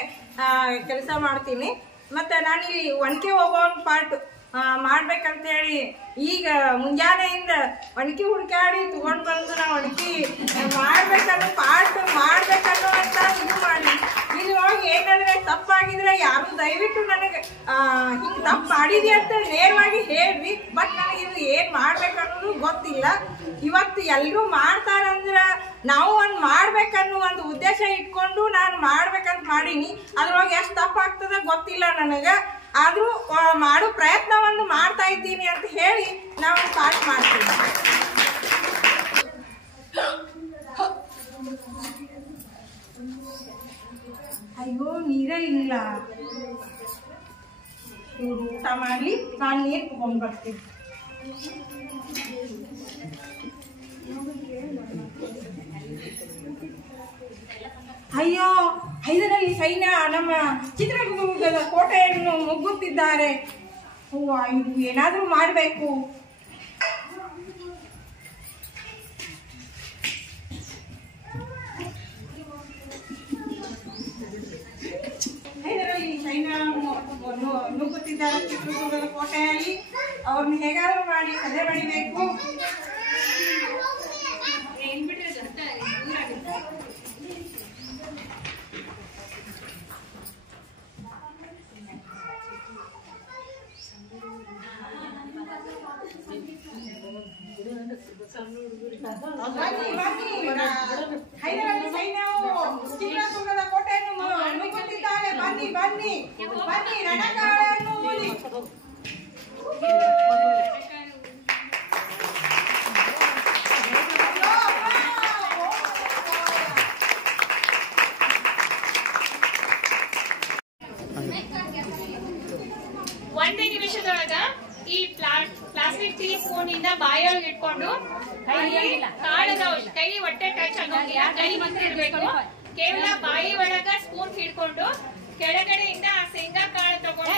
ಕೆಲಸ ಮಾಡ್ತೀನಿ. ಮತ್ತು ನಾನು ಇಲ್ಲಿ ಒಣಕೆ ಹೋಗೋ ಪಾರ್ಟ್ ಮಾಡ್ಬೇಕಂತೇಳಿ ಈಗ ಮುಂಜಾನೆಯಿಂದ ಒಣಕಿ ಹುಡುಕಾಡಿ ತಗೊಂಡು ಬಂದು ನಾವು ಒಣಕಿ ಪಾರ್ಟ್ ಮಾಡ್ಬೇಕನ್ನೋ ಅಂತ ಇದು ಮಾಡಿ ಇದ್ರೊಳಗೆ ಏನಂದ್ರೆ ತಪ್ಪಾಗಿದ್ರೆ ಯಾರು ದಯವಿಟ್ಟು ನನಗೆ ಹಿಂಗೆ ತಪ್ಪು ಮಾಡಿದ್ಯಾ ಅಂತ ನೇರವಾಗಿ ಹೇಳ್ರಿ. ಬಟ್ ನನಗೆ ಇದು ಏನು ಮಾಡ್ಬೇಕನ್ನೋದು ಗೊತ್ತಿಲ್ಲ. ಇವತ್ತು ಎಲ್ಲರೂ ಮಾಡ್ತಾರಂದ್ರೆ ನಾವು ಒಂದು ಮಾಡ್ಬೇಕನ್ನೋ ಒಂದು ಉದ್ದೇಶ ಇಟ್ಕೊಂಡು ನಾನು ಮಾಡ್ಬೇಕಂತ ಮಾಡೀನಿ. ಅದ್ರೊಳಗೆ ಎಷ್ಟು ತಪ್ಪಾಗ್ತದ ಗೊತ್ತಿಲ್ಲ ನನಗೆ. ಆದರೂ ಮಾಡೋ ಪ್ರಯತ್ನವನ್ನು ಮಾಡ್ತಾ ಇದ್ದೀನಿ ಅಂತ ಹೇಳಿ ನಾವು ಸ್ಟಾರ್ಟ್ ಮಾಡ್ತೀವಿ. ಅಯ್ಯೋ ನೀರೇ ಇಲ್ಲ, ಇವ್ರು ಊಟ ಮಾಡಲಿ, ನಾನು ನೀರು ತಗೊಂಡು ಬರ್ತೀನಿ. ಇದರಲ್ಲಿ ಸೈನ್ಯ ನಮ್ಮ ಚಿತ್ರದುರ್ಗದ ಕೋಟೆಯನ್ನು ಮುಗ್ಗುತ್ತಿದ್ದಾರೆ. ಇದು ಏನಾದರೂ ಮಾಡಬೇಕು. ಇದರಲ್ಲಿ ಸೈನ್ಯ ನುಗ್ಗುತ್ತಿದ್ದಾರೆ ಚಿತ್ರದುರ್ಗದ ಕೋಟೆಯಲ್ಲಿ. ಅವ್ರನ್ನ ಹೇಗಾದರೂ ಮಾಡಿ ಸದೆ ಬಡಿಬೇಕು. ಹೈದರಾಬಾದ್ ಸೈನ್ಯವು ಚಿತ್ರದುರ್ಗದ ಕೋಟೆಯನ್ನು ನುಗ್ಗುತ್ತಿದ್ದಾರೆ. ಬನ್ನಿ ಬನ್ನಿ ಬನ್ನಿ, ರಣಗಾಳನ್ನು ಊದಿ. ಒಂದೇ ನಿಮಿಷದೊಳಗ ಈ ಪ್ಲಾಸ್ಟಿಕ್ ಟೀ ಸ್ಪೂನ್ ಇಂದ ಬಾಯೊಳಗೆ ಇಟ್ಕೊಂಡು ಕೈ ಹೊಟ್ಟೆ ಟಚ್ ಆಗೋಂಗಿಲ್ಲ, ಕೈ ಮಾತ್ರ ಇರ್ಬೇಕು. ಕೇವಲ ಬಾಯಿ ಒಳಗ ಸ್ಪೂನ್ ಹಿಡ್ಕೊಂಡು ಕೆಳಗಡೆಯಿಂದ ಆ ಶೇಂಗಾ ಕಾಳು ತಗೊಂಡು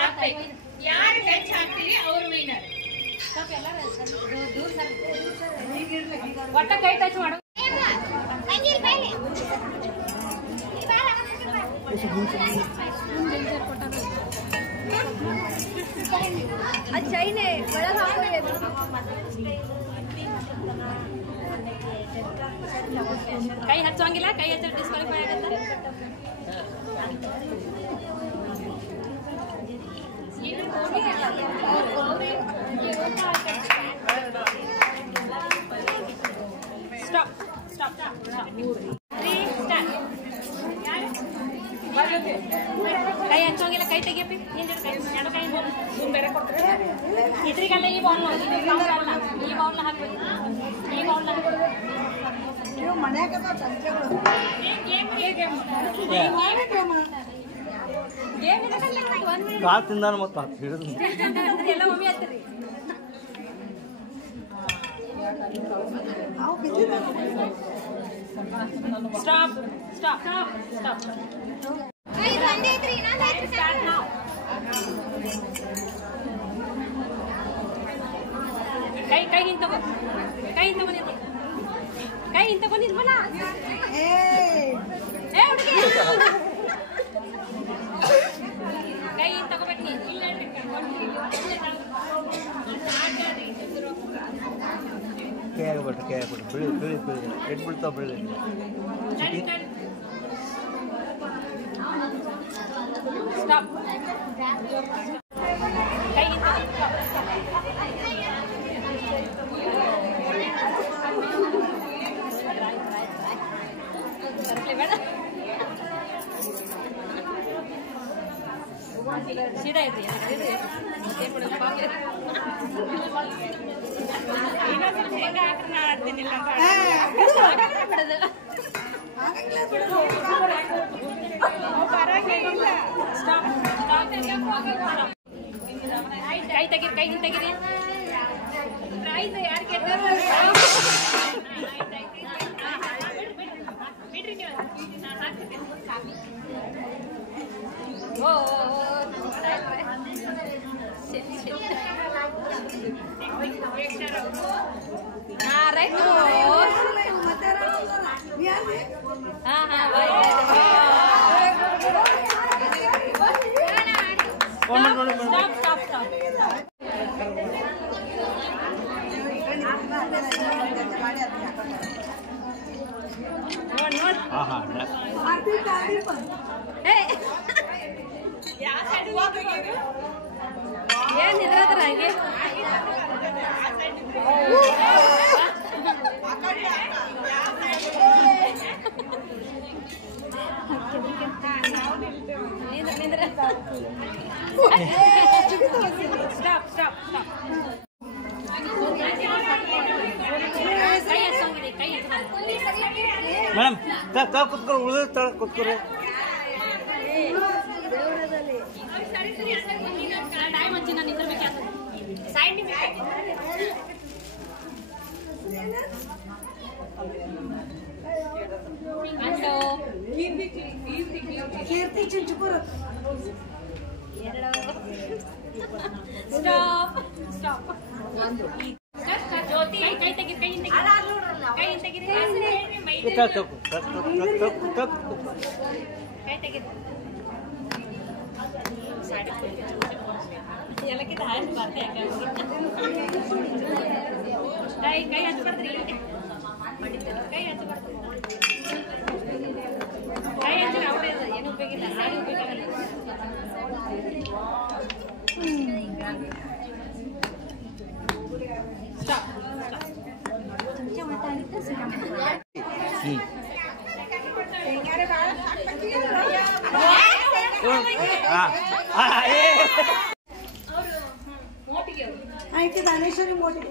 ಹಾಕ್ಬೇಕು. ಯಾರು ಟಚ್ ಹಾಕ್ತೀರಿ ಅವ್ರು ವಿನ್ನರ್. ಒಟ್ಟ ಕೈ ಟಚ್ ಮಾಡೋ ಅದು ಚೈನೆ ಒಳಗೆ ಹಾಕೋದು. ಕೈ ಹಚ್ಚೋಂಗಿಲ್ಲ, ಕೈ ಹಚ್ಚ ಡಿಸ್ಕ್ವಾಲಿಫೈ ಆಗತ್ತೆ. Stop stop stop. ಕೈ ಹಚ್ಚೋಂಗಿಲ್ಲ, ಕೈ ತೆಗಿಯಪ್ಪಿ. ಎರಡು ಕೈ ಬೇರೆ ಕೊಡ್ತಾರೆ. ಇದ್ರಿಗೆಲ್ಲ ಈ ಬೌಲ್ ಈ ಬೌಲ್ನ ಹಾಕ್ಬೇಕು. ಈ ಬೌಲ್ನ ಎಲ್ಲ ಒಮ್ಮೆ ಹತ್ತಿರಿ. Stop stop stop. ಕೈ ಹಿಂಗೆ ತಗೋ, ಕೈ ಹಿಂಗೆ ತಗೊಂಡಿದ್ದು, ಕೈ ಹಿಂಗೆ ತಗೊಂಡಿದ್ವಲ್ಲ. ಹುಡುಗಿ ಕೈ ಹಿಂಗೆ ತಗೋಬೇಕು ನೀನು. ಕೈ ಆಗ್ಬಿಟ್ಟು ಬೆಳಿ ಬೆಳಿ ಬೆಳಿ ಎಟ್ ಬೀಳ್ತಾವ ಬೆಳಿ. ಸ್ಟಾಪ್. ಕೈ ಹಿಂಗೆ ಸೀದಾ ಇದ್ರಿ. ಇನ್ನೊಂದು ಶೇಂಗಾ ಹಾಕ್ರೆ ನಾನು ಆಡ್ತೀನಿಲ್ಲ ಬಿಡೋದು. ಕೈ ತೆಗೀರಿ, ಕೈ ಹಿಂಗೆ ತೆಗೀರಿ. ಪ್ರೈಸ್ ಯಾರು ಗೆದ್ದಾರೋ ಬಿಡ್ರಿ ನೀವು. ನಾನು ಹಾಕ್ತೀನಿ. ಓ ರೈಟ್. Stop stop stop. ನೋಡಿ ನೋಡಿ ಏನ್ ಇದ್ರದ್ರ ಹಾಗೆ ಸ್ಟಾಪ್ ಸ್ಟಾಪ್ ಸ್ಟಾಪ್. ಕೈ ಹಚ್ಚೋಂಗಿದೆ, ಕೈ ಮೇಡಮ್ ಕುತ್ಕೊಳ್ರಿ, ಉಳಿದ ತಳ ಕುತ್ಕೊಳ್ರಿ. ಟೈಮ್ ಹಚ್ಚಿ ನಾನು ನಿಂತಿರ್ಬೇಕು. ಸೈಡ್ ಹಲೋ ಕೀರ್ತಿ ಚಿಂಚುಪುರ. ಜ್ಯೋತಿ ಕೈ ತೆಗಿರಿ, ಕೈ ತೆಗಿರಿ, ಕೈ ತೆಗಿರಿ, ಕೈ ತೆಗಿರಿ. ಎಲ್ಲಕ್ಕಿಂತ ಹಾಕಿ ಬರ್ತೆ ಕೈ ಕೈ ಹಚ್ಬಾರ್ದ್ರಿ, ಕೈ ಹಚ್ಬಾರ್ದ್ರಿ, ಕೈ ಹಚ್ಚಿದ್ರೆ ಅವರೇ ಏನು ಉಪಯೋಗಿಲ್ಲ, ಹಾಡು ಉಪಯೋಗಿಲ್ಲ. ಆಯ್ತು ದಾನೇಶ್ವರಿ ಮೋಟಿಗೆ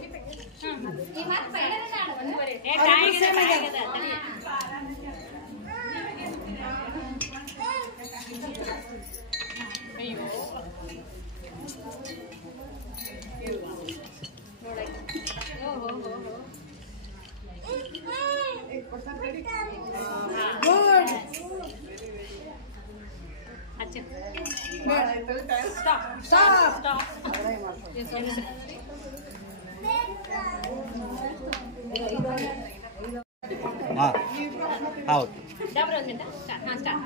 ಹೌದು ಡಬ್ರ ಒಂದಿನ ಹಾಂ ಸ್ಟಾರ್ಟ್.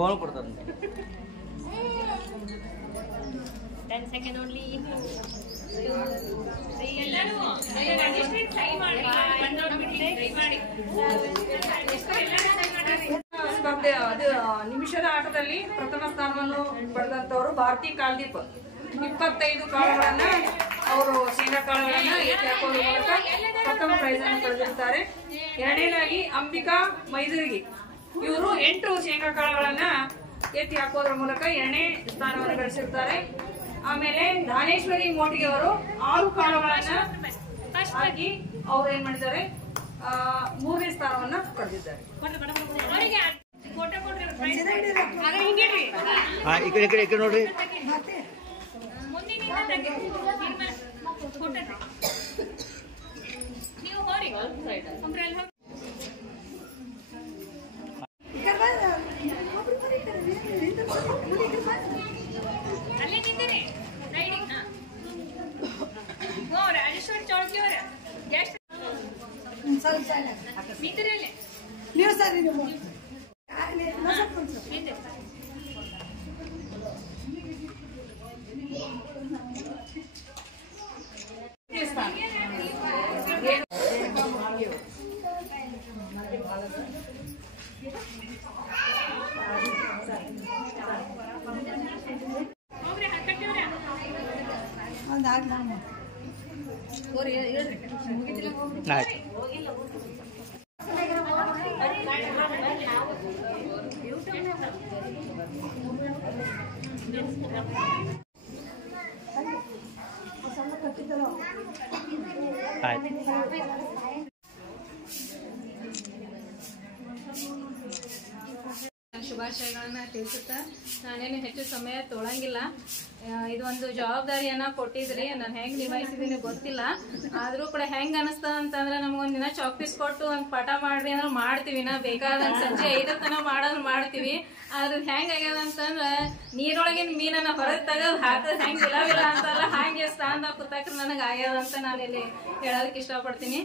ಭಾಳ ಕೊಡ್ತಾರೆ 10 seconds only. 2, 3 ಎಲ್ಲರೂ ಟ್ರೈ ಮಾಡಿ, ಟ್ರೈ ಮಾಡಿ. ಸ್ಪರ್ಧೆ ಅದು ನಿಮಿಷದ ಆಟದಲ್ಲಿ ಪ್ರಥಮ ಸ್ಥಾನವನ್ನು ಪಡೆದಂತವರು ಭಾರತಿ ಕಾಲ್ದೀಪ್ 25 ಕಾಳುಗಳನ್ನ ಅವರು ಶೇಂಗಾ ಕಾಳುಗಳನ್ನ ಎತ್ತಿ ಹಾಕೋದ್ರ ಮೂಲಕ ಪ್ರಥಮ ಪ್ರೈಸ್ ಅನ್ನು ಪಡೆದಿರುತ್ತಾರೆ. ಎರಡನೇದಾಗಿ ಅಂಬಿಕಾ ಮೈದೂರಿಗೆ ಇವರು 8 ಶೇಂಗಾ ಕಾಳುಗಳನ್ನ ಎತ್ತಿ ಹಾಕೋದ್ರ ಮೂಲಕ 2ನೇ ಸ್ಥಾನವನ್ನು ಗಳಿಸಿರ್ತಾರೆ. ಆಮೇಲೆ ದಾನೇಶ್ವರಿ ಮೋಟಿಗೆ ಅವರು 6 ಕಾಳುಗಳನ್ನ ಹಾಕಿ ಅವ್ರು ಏನ್ ಮಾಡಿದ್ದಾರೆ 3ನೇ ಸ್ಥಾನವನ್ನ ಪಡೆದಿದ್ದಾರೆ. ಈ ಕಡೆ ನೋಡ್ರಿ. ನೀವು ಹೋರಿ ಅಲ್ಲೇ ನಿಂತಿರಿ ರೈಡಿಂಗ್. ಹೋ ರಾಜೇಶ್ವರಿ ಚೌಳ್ಕಿ ಅವರ ಎಷ್ಟು ನಿಂತಿರಿ ಅಲ್ಲೇ ನೀವು ಸರಿ ಶುಭಾಶಯಗಳನ್ನ ತಿಳಿಸುತ್ತಾ ನಾನೇನು ಹೆಚ್ಚು ಸಮಯ ತೊಳಂಗಿಲ್ಲ. ಇದೊಂದು ಜವಾಬ್ದಾರಿಯನ್ನ ಕೊಟ್ಟಿದ್ರಿ, ನಾನು ಹೆಂಗ್ ನಿಭಾಯಿಸಿದೀನಿ ಗೊತ್ತಿಲ್ಲ. ಆದ್ರೂ ಕೂಡ ಹೆಂಗ್ ಅನಿಸ್ತದ ಅಂತಂದ್ರೆ ನಮ್ಗೊಂದ್ ದಿನ ಚಾಕ್ಪೀಸ್ ಕೊಟ್ಟು ಒಂದ್ ಪಾಠ ಮಾಡ್ರಿ ಅಂದ್ರೆ ಮಾಡ್ತೀವಿ. ನಾ ಬೇಕಾದಂಗ ಸಂಜೆ 5 ತನಕ ಮಾಡೋದ್ ಮಾಡ್ತೀವಿ. ಆದ್ರೆ ಹೆಂಗ್ ಆಗ್ಯದ ಅಂತಂದ್ರ ನೀರೊಳಗಿನ ಮೀನನ್ನ ಹೊರಗೆ ತೆಗೆದು ಹಾಕದ್ ಹೆಂಗ್ ಇಲ್ಲವಿಲ್ಲ ಅಂತಲ್ಲ ಹಾಗೆ ಸ್ಥಾನದಾಗ ಕೂತಾಕ್ರೆ ನನಗೆ ಆಗ್ಯದ ಅಂತ ನಾನು ಇಲ್ಲಿ ಹೇಳೋದಕ್ಕೆ ಇಷ್ಟಪಡ್ತೀನಿ.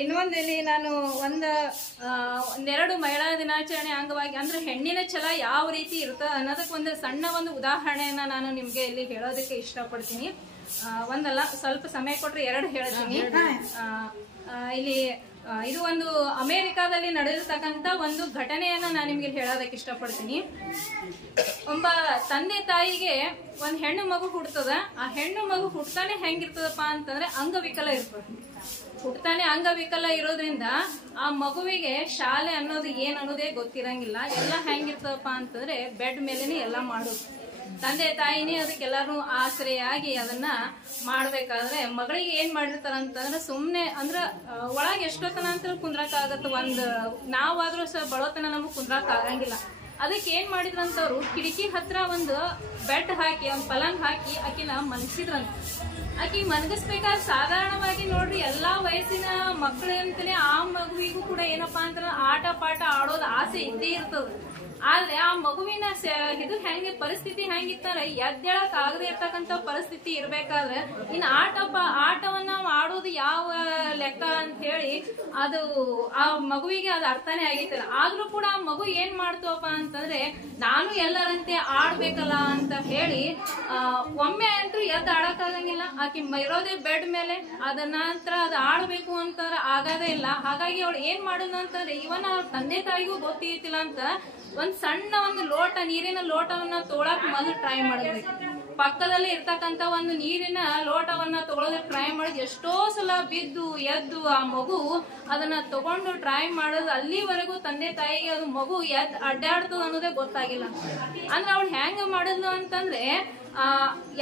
ಇನ್ನೊಂದು ಇಲ್ಲಿ ನಾನು ಒಂದೆರಡು ಮಹಿಳಾ ದಿನಾಚರಣೆ ಅಂಗವಾಗಿ ಅಂದ್ರೆ ಹೆಣ್ಣಿನ ಛಲ ಯಾವ ರೀತಿ ಇರ್ತದೆ ಅನ್ನೋದಕ್ಕೆ ಒಂದು ಸಣ್ಣ ಒಂದು ಉದಾಹರಣೆಯನ್ನ ನಾನು ನಿಮ್ಗೆ ಇಲ್ಲಿ ಹೇಳೋದಕ್ಕೆ ಇಷ್ಟಪಡ್ತೀನಿ. ಒಂದಲ್ಲ, ಸ್ವಲ್ಪ ಸಮಯ ಕೊಟ್ರೆ 2 ಹೇಳ್ತೀನಿ. ಇಲ್ಲಿ ಇದು ಒಂದು ಅಮೆರಿಕಾದಲ್ಲಿ ನಡೆದಿರ್ತಕ್ಕಂಥ ಒಂದು ಘಟನೆಯನ್ನ ನಾನು ನಿಮ್ಗೆ ಹೇಳೋದಕ್ಕೆ ಇಷ್ಟಪಡ್ತೀನಿ. ಒಬ್ಬ ತಂದೆ ತಾಯಿಗೆ ಒಂದ್ ಹೆಣ್ಣು ಮಗು ಹುಡ್ತದ. ಆ ಹೆಣ್ಣು ಮಗು ಹುಟ್ತಾನೆ ಹೆಂಗಿರ್ತದಪ್ಪ ಅಂತಂದ್ರೆ ಅಂಗವಿಕಲ ಇರ್ತದೆ. ಹುಟ್ತಾನೆ ಅಂಗವಿಕಲ ಇರೋದ್ರಿಂದ ಆ ಮಗುವಿಗೆ ಶಾಲೆ ಅನ್ನೋದು ಏನ್ ಅನ್ನೋದೇ ಗೊತ್ತಿರಂಗಿಲ್ಲ. ಎಲ್ಲ ಹೆಂಗಿರ್ತದಪ್ಪ ಅಂತಂದ್ರೆ ಬೆಡ್ ಮೇಲೆನೆ ಎಲ್ಲ ಮಾಡೋದು. ತಂದೆ ತಾಯಿನೇ ಅದಕ್ಕೆಲ್ಲರೂ ಆಶ್ರಯಾಗಿ ಅದನ್ನ ಮಾಡ್ಬೇಕಾದ್ರೆ ಮಗಳಿಗೆ ಏನ್ ಮಾಡಿರ್ತಾರ ಅಂತಂದ್ರೆ ಸುಮ್ನೆ ಅಂದ್ರ ಒಳಗೆ ಎಷ್ಟೊತ್ತನ ಅಂತ ಕುಂದ್ರಕ್ ಆಗತ್ತ. ನಾವಾದ್ರೂ ಸಹ ಬಳೋತನ ನಮಗ್ ಕುಂದ್ರಕ್ ಆಗಂಗಿಲ್ಲ. ಅದಕ್ಕೆ ಏನ್ ಮಾಡಿದ್ರಂತವ್ರು ಕಿಟಕಿ ಹತ್ರ ಒಂದು ಬೆಡ್ ಹಾಕಿ ಒಂದ್ ಪಲಂಗ್ ಹಾಕಿ ಆಕಿನ ಮನಗಿಸಿದ್ರಂತ. ಆಕಿ ಮನಗಿಸ್ಬೇಕಾದ್ರೆ ಸಾಧಾರಣವಾಗಿ ನೋಡ್ರಿ ಎಲ್ಲಾ ವಯಸ್ಸಿನ ಮಕ್ಕಳು ಅಂತಲೇ ಆ ಮಗುವಿಗೂ ಕೂಡ ಏನಪ್ಪಾ ಅಂತ ಆಟ ಪಾಠ ಆಡೋದು ಆಸೆ ಇದ್ದೇ ಇರ್ತದ. ಆದ್ರೆ ಆ ಮಗುವಿನ ಇದು ಹೆಂಗೆ ಪರಿಸ್ಥಿತಿ ಹೆಂಗಿತ್ತಾರ ಎದ್ದೇಳಕ್ ಆಗದೆ ಇರ್ತಕ್ಕಂತ ಪರಿಸ್ಥಿತಿ ಇರ್ಬೇಕಾದ್ರೆ ಇನ್ನು ಆಟವನ್ನ ಆಡೋದು ಯಾವ ಲೆಕ್ಕ ಅಂತ ಹೇಳಿ ಅದು ಆ ಮಗುವಿಗೆ ಅದು ಅರ್ಥನೇ ಆಗಿತ್ತಲ್ಲ. ಆದ್ರೂ ಕೂಡ ಆ ಮಗು ಏನ್ ಮಾಡ್ತವಪ್ಪ ಅಂತಂದ್ರೆ ನಾನು ಎಲ್ಲರಂತೆ ಆಡ್ಬೇಕಲ್ಲ ಅಂತ ಹೇಳಿ ಒಮ್ಮೆ ಅಂತೂ ಎದ್ದು ಆಡಕ್ಕಾಗಂಗಿಲ್ಲ. ಆಕಿ ಇರೋದೇ ಬೆಡ್ ಮೇಲೆ, ಅದ ನಂತರ ಅದು ಆಡ್ಬೇಕು ಅಂತಾರ ಆಗದೇ ಇಲ್ಲ. ಹಾಗಾಗಿ ಅವಳು ಏನ್ ಮಾಡುದು ಅಂತಂದ್ರೆ ಇವನ್ ಅವ್ರ ತಂದೆ ತಾಯಿಗೂ ಗೊತ್ತಿತ್ತಿಲ್ಲ ಅಂತ ಒಂದ್ ಸಣ್ಣ ಒಂದು ಲೋಟ ನೀರಿನ ಲೋಟವನ್ನ ತೊಗೊಳಕ್ ಮೊದಲು ಟ್ರೈ ಮಾಡಿದ್ವಿ. ಪಕ್ಕದಲ್ಲಿ ಇರ್ತಕ್ಕಂತ ಒಂದು ನೀರಿನ ಲೋಟವನ್ನ ತಗೊಳೋದಕ್ಕೆ ಟ್ರೈ ಮಾಡಿದ್ ಎಷ್ಟೋ ಸಲ ಬಿದ್ದು ಎದ್ದು ಆ ಮಗು ಅದನ್ನ ತಗೊಂಡು ಟ್ರೈ ಮಾಡೋದು ಅಲ್ಲಿವರೆಗೂ ತಂದೆ ತಾಯಿಗೆ ಅದು ಮಗು ಅಡ್ಡಾಡ್ತದ ಅನ್ನೋದೇ ಗೊತ್ತಾಗಿಲ್ಲ. ಅಂದ್ರೆ ಅವ್ಳು ಹೆಂಗ ಮಾಡಿದ್ಲು ಅಂತಂದ್ರೆ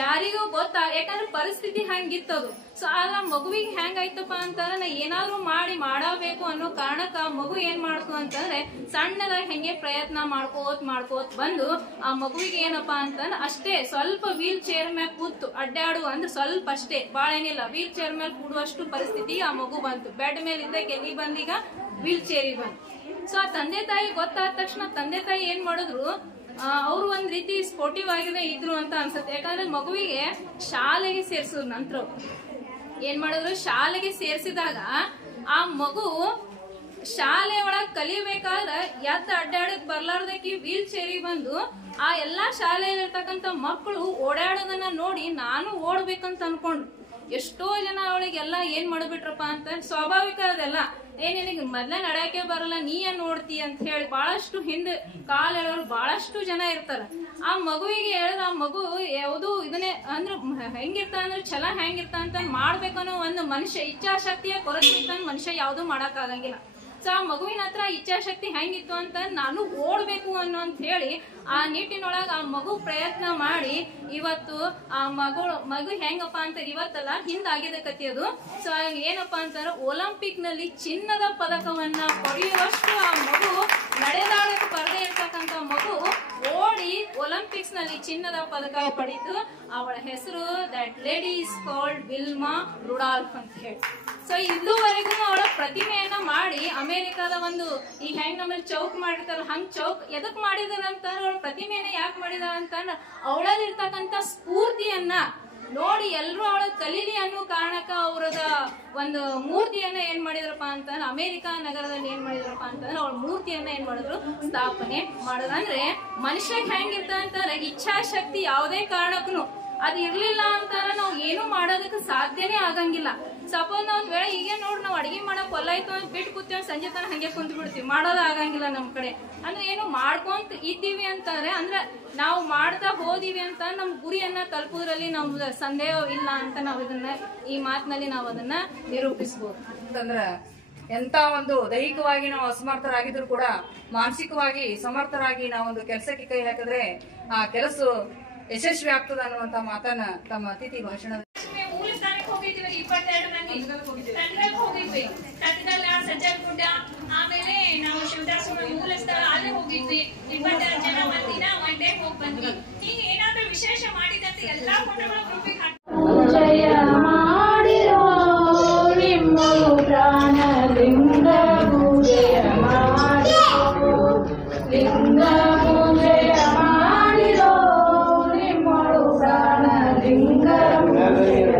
ಯಾರಿಗೂ ಯಾಕಂದ್ರೆ ಪರಿಸ್ಥಿತಿ ಹಂಗಿತ್ತದು. ಸೊ ಆದ್ರ ಮಗುವಿಗೆ ಹೆಂಗಾಯ್ತಪ್ಪ ಅಂತಂದ್ರೆ ನಾ ಏನಾದ್ರು ಮಾಡಬೇಕು ಅನ್ನೋ ಕಾರಣಕ್ಕ ಆ ಮಗು ಏನ್ ಮಾಡ್ತು ಅಂತಂದ್ರೆ ಸಣ್ಣದಾಗಿ ಹೆಂಗೆ ಪ್ರಯತ್ನ ಮಾಡ್ಕೋತ್ ಬಂದು ಆ ಮಗುವಿಗೆ ಏನಪ್ಪಾ ಅಂತಂದ್ರೆ ಅಷ್ಟೇ ಸ್ವಲ್ಪ ವೀಲ್ ಚೇರ್ ಮೇಲೆ ಕೂತು ಅಡ್ಡಾಡು ಅಂದ್ರೆ ಸ್ವಲ್ಪ ಅಷ್ಟೇ, ಬಾಳ ಏನಿಲ್ಲ, ವೀಲ್ ಚೇರ್ ಮೇಲೆ ಕೂಡುವಷ್ಟು ಪರಿಸ್ಥಿತಿ ಆ ಮಗು ಬಂತು. ಬೆಡ್ ಮೇಲೆ ಇದ್ದಾಗ ಎಲ್ಲಿ ಬಂದೀಗ ವೀಲ್ ಚೇರಿಗೆ ಬಂತು. ಸೊ ಆ ತಂದೆ ತಾಯಿ ಗೊತ್ತಾದ ತಕ್ಷಣ ತಂದೆ ತಾಯಿ ಏನ್ ಮಾಡಿದ್ರು, ಅವ್ರು ಒಂದ್ ರೀತಿ ಸ್ಪೋರ್ಟಿವ್ ಆಗಿದೆ ಇದ್ರು ಅಂತ ಅನ್ಸುತ್ತೆ. ಯಾಕಂದ್ರೆ ಮಗುವಿಗೆ ಶಾಲೆಗೆ ಸೇರ್ಸಿದ್ರು. ನಂತರ ಏನ್ ಮಾಡಿದ್ರು, ಶಾಲೆಗೆ ಸೇರ್ಸಿದಾಗ ಆ ಮಗು ಶಾಲೆ ಒಳಗ್ ಕಲಿಬೇಕಾದ್ರೆ ಅಡ್ಡಾಡಕ್ ಬರ್ಲಾರ್ದಕ್ಕೆ ವೀಲ್ ಚೇರಿಗೆ ಬಂದು ಆ ಎಲ್ಲಾ ಶಾಲೆಯಲ್ಲಿ ಇರ್ತಕ್ಕಂಥ ಮಕ್ಕಳು ಓಡಾಡೋದನ್ನ ನೋಡಿ ನಾನು ಓಡ್ಬೇಕಂತ ಅನ್ಕೊಂಡ್ರು. ಎಷ್ಟೋ ಜನ ಅವಳಿಗೆಲ್ಲ ಏನ್ ಮಾಡ್ಬಿಟ್ರಪ್ಪ ಅಂತ ಸ್ವಾಭಾವಿಕ ಅದೆಲ್ಲ ನಿನಗೆ ಮೊದ್ಲ ನಡ್ಯಾಕೆ ಬರಲ್ಲ ನೀ ಏನ್ ನೋಡ್ತಿ ಅಂತ ಹೇಳಿ ಬಹಳಷ್ಟು ಹಿಂದೆ ಕಾಲ್ ಹೇಳೋರು ಬಹಳಷ್ಟು ಜನ ಇರ್ತಾರ. ಆ ಮಗುವಿಗೆ ಹೇಳಿದ ಆ ಮಗು ಯಾವುದು ಇದನ್ನೇ ಅಂದ್ರೆ ಹೆಂಗಿರ್ತ ಅಂದ್ರೆ ಛಲ ಹೆಂಗಿರ್ತ ಅಂತ ಮಾಡ್ಬೇಕನ್ನೋ ಒಂದು ಮನುಷ್ಯ ಇಚ್ಛಾಶಕ್ತಿಯ ಕೊರತೆ ಇತ್ತ ಮನುಷ್ಯ ಯಾವ್ದು ಮಾಡಕ್ ಆಗಂಗಿಲ್ಲ. ಸೊ ಆ ಮಗುವಿನ ಹತ್ರ ಇಚ್ಛಾಶಕ್ತಿ ಹೆಂಗಿತ್ತು ಅಂತ ನಾನು ಓಡ್ಬೇಕು ಅನ್ನೋ ಅಂತ ಹೇಳಿ ಆ ನಿಟ್ಟಿನೊಳಗ ಆ ಮಗು ಪ್ರಯತ್ನ ಮಾಡಿ ಇವತ್ತು ಆ ಮಗು ಹೆಂಗಪ್ಪ ಅಂತ ಇವತ್ತಲ್ಲ ಹಿಂದಾಗಿದೆ ಕತಿ ಅದು. ಸೊ ಏನಪ್ಪಾ ಅಂತಂದ್ರೆ ಒಲಿಂಪಿಕ್ ನಲ್ಲಿ ಚಿನ್ನದ ಪದಕವನ್ನ ಪಡೆಯುವಷ್ಟು ಆ ಮಗು ನಡೆದಾಡಕ್ಕೆ ಬರದೇ ಇರ್ತಕ್ಕಂತ ಮಗು ಓಡಿ ಒಲಿಂಪಿಕ್ಸ್ ನಲ್ಲಿ ಚಿನ್ನದ ಪದಕ ಪಡೆದು ಅವಳ ಹೆಸರು that lady is called Wilma Rudolf ಅಂತ ಹೇಳಿ. ಸೊ ಇದುವರೆಗೂ ಅವಳ ಪ್ರತಿಮೆಯನ್ನ ಮಾಡಿ ಅಮೆರಿಕದ ಒಂದು ಈ ಹೆಂಗ್ ನಮ್ಮಲ್ಲಿ ಚೌಕ್ ಮಾಡಿರ್ತಾರ ಹಂಗ್ ಚೌಕ್ ಎದಕ್ ಮಾಡಿದಾರ ಅಂತಂದ್ರೆ ಅವಳ ಪ್ರತಿಮೆಯನ್ನ ಯಾಕೆ ಮಾಡಿದಾರ ಅಂತಂದ್ರೆ ಅವಳಲ್ಲಿರ್ತಕ್ಕಂಥ ಸ್ಫೂರ್ತಿಯನ್ನ ನೋಡಿ ಎಲ್ರು ಅವಳ ಕಲೀಲಿ ಅನ್ನೋ ಕಾರಣಕ್ಕ ಅವರದ ಒಂದು ಮೂರ್ತಿಯನ್ನ ಏನ್ ಮಾಡಿದ್ರಪ್ಪ ಅಂತಂದ್ರೆ ಅಮೆರಿಕ ನಗರದಲ್ಲಿ ಏನ್ ಮಾಡಿದ್ರಪ್ಪ ಅಂತಂದ್ರೆ ಅವಳ ಮೂರ್ತಿಯನ್ನ ಏನ್ ಮಾಡಿದ್ರು ಸ್ಥಾಪನೆ ಮಾಡಿದ್ರು. ಅಂದ್ರೆ ಮನುಷ್ಯಗ್ ಹೆಂಗಿರ್ತ ಅಂತಂದ್ರೆ ಇಚ್ಛಾಶಕ್ತಿ ಯಾವುದೇ ಕಾರಣಕ್ಕೂ ಅದ್ ಇರ್ಲಿಲ್ಲ ಅಂತಂದ್ರೆ ನಾವು ಏನು ಮಾಡೋದಕ್ಕೆ ಸಾಧ್ಯನೇ ಆಗಂಗಿಲ್ಲ. ಸಪೋಸ್ ನಾವ್ ಒಂದ್ ವೇಳೆ ಈಗ ನೋಡ್ರಿ ನಾವ್ ಅಡಿಗೆ ಮಾಡಕ್ ಹೊಲಾಯ್ತು ಅಂತ ಬಿಟ್ಟು ಕೂತೀವಿ ಸಂಜೆ ತನ ಹಂಗೆ ಕುಂತ್ ಬಿಡ್ತೀವಿ, ಮಾಡೋದ್ ಆಗಂಗಿಲ್ಲ ನಮ್ ಕಡೆ. ಅಂದ್ರೆ ಏನು ಮಾಡ್ಕೊಂತ ಇದ್ದೀವಿ ಅಂತಂದ್ರೆ ಅಂದ್ರೆ ನಾವು ಮಾಡ್ತಾ ಹೋದಿವಿ ಅಂತ ನಮ್ ಗುರಿಯನ್ನ ತಲುಪುದ್ರಲ್ಲಿ ನಮ್ದು ಸಂದೇಹ ಇಲ್ಲ ಅಂತ ನಾವ್ ಇದನ್ನ ಈ ಮಾತಿನಲ್ಲಿ ನಾವು ಅದನ್ನ ನಿರೂಪಿಸಬಹುದು. ಅಂತಂದ್ರ ಎಂತ ಒಂದು ದೈಹಿಕವಾಗಿ ನಾವು ಅಸಮರ್ಥರಾಗಿದ್ರು ಕೂಡ ಮಾನಸಿಕವಾಗಿ ಸಮರ್ಥರಾಗಿ ನಾವೊಂದು ಕೆಲಸಕ್ಕೆ ಕೈ ಹಾಕಿದ್ರೆ ಆ ಕೆಲಸ ಯಶಸ್ವಿ ಆಗ್ತದ ಅನ್ನುವಂತ ಮಾತನ್ನ ತಮ್ಮ ಅತಿಥಿ ಭಾಷಣ ಹೋಗಿದ್ವಿ 22 ಮಂದಿ ತಂಡದಲ್ಲಿ ಹೋಗಿದ್ವಿ. ತಂಡದಲ್ಲಿ ಸಜ್ಜನಗುಡ್ಡ ಆಮೇಲೆ ನಾವು ಶಿವದಾಸನ ಮೂಲ ಸ್ಥಳ ಅಲ್ಲಿ ಹೋಗಿದ್ವಿ. 22 ಜನ ಮಂದಿನ ಒನ್ ಡೇ ಹೋಗಿ ಬಂದ್ವಿ. ಹೀಗೆ ಏನಾದ್ರೂ ವಿಶೇಷ ಮಾಡಿದಂತೆ ಎಲ್ಲಾ ಫೋಟೋಗಳ ಗ್ರೂಪಿಗೆ ಜಯ ಮಾಡಿರೋ ನಿಮ್ಮ ಪ್ರಾಣ ಲಿಂಗ ಪೂಜೆಯ ಮಾಡಿರೋ ಲಿಂಗ ಪೂಜೆಯ ಮಾಡಿರೋ ನಿಮ್ಮ ಪ್ರಾಣ ಲಿಂಗ ಪೂಜೆಯ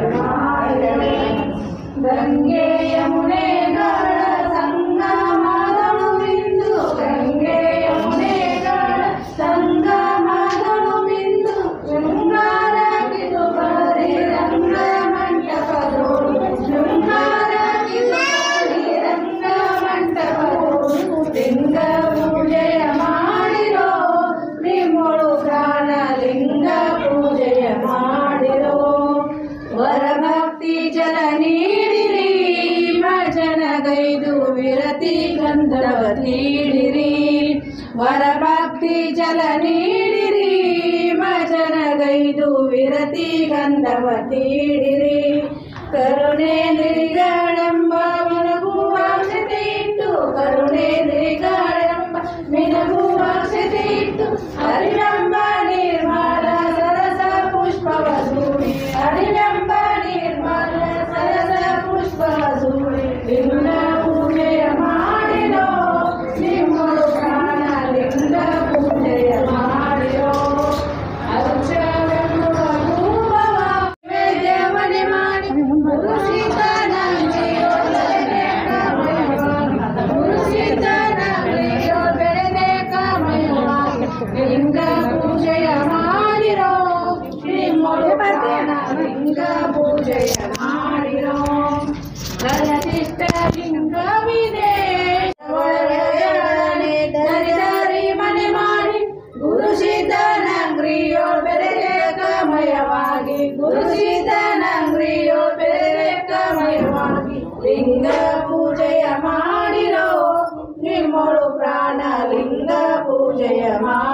ಗಂಗೆ ಯಮುನೆಗಳ ಸಂಗಮಗಳು ಬಿಂದು ಗಂಗೆ ಯಮುನೆಗಳ ಸಂಗಮಗಳು ಬಿಂದು ಶೃಂಗಾರ ಬಿದುಬರಿ ರಂಗ ಮಂಟಪದೋಳು ಶೃಂಗಾರ ಬಿದುಬರಿ ರಂಗ ಮಂಟಪದೋಳು ಲಿಂಗ ಪೂಜೆಯ ಮಾಡಿರೋ ನಿಮ್ಮಳು ಪ್ರಾಣ ಲಿಂಗ ಪೂಜೆಯ ಮಾಡಿರೋ ವರಭಕ್ತಿ ಜಲ ನೀಡಿರಿ ಮಜ ಜನಗೈದು ವಿರತಿ ಗಂಧವ ತೀಡಿರಿ ವರಭಕ್ತಿ ಜಲ ನೀಡಿರಿ ಜನಗೈದು ವಿರತಿ ಗಂಧವ ತೀಡಿರಿ ಕರುಣೇಂದ್ರಿಗಳೆಂಬ ಮಿನಗುವ ಅಕ್ಷತೆ ಇಟ್ಟು ಕರುಣೇಂದ್ರಿಗಳೆಂಬ ಮಿನಗುವ ಅಕ್ಷತೆ ಇಟ್ಟು ಹರಿವೆಂಬ ನಿರ್ಮಲ ಸರಸ ಪುಷ್ಪವ ಸೂಡಿ ಹರಿವೆಂಬ ನಿರ್ಮಲ ಸರಸ ಪುಷ್ಪವ ಸೂಡಿ ಲಿಂಗ ಪೂಜೆಯ ಮಾಡಿರೋ ನಿಮ್ಮಳು ಪ್ರಾಣ ಲಿಂಗ ಪೂಜೆಯ ಮಾಡಿರೋ ದೇವನೆ ಮಾಡಿ ಗುರು ಸೀತಾರಾಮಯ್ಯೋ ಬೆಳೆದೆ ಕಾಮಯವಾಗಿ ಲಿಂಗ ಪೂಜೆಯ ಮಾಡಿರೋ ನಿಮ್ಮಳು ಪ್ರಾಣ ಲಿಂಗ ಪೂಜೆಯ ಮಾಡಿರೋ ಗಣತಿಷ್ಠ ಲಿಂಗವಿದೆ ಒಳಗಡೆ ದರಿದಾರಿ ಮನೆ ಮಾಡಿ ಗುರು ಸಿದ್ಧನಂಗ್ರಿಯೋ ಬೆರೆಗೆ ಕಮಯವಾಗಿ ಗುರು ಸಿದ್ಧನಂಗ್ರಿಯೋ ಬೆರೆಗೆ ಕಮಯವಾಗಿ ಲಿಂಗ ಪೂಜೆಯ ಮಾಡಿರೋ ನಿಮ್ಮಳು ಪ್ರಾಣ ಲಿಂಗ ಪೂಜೆಯ ಮಾಡಿ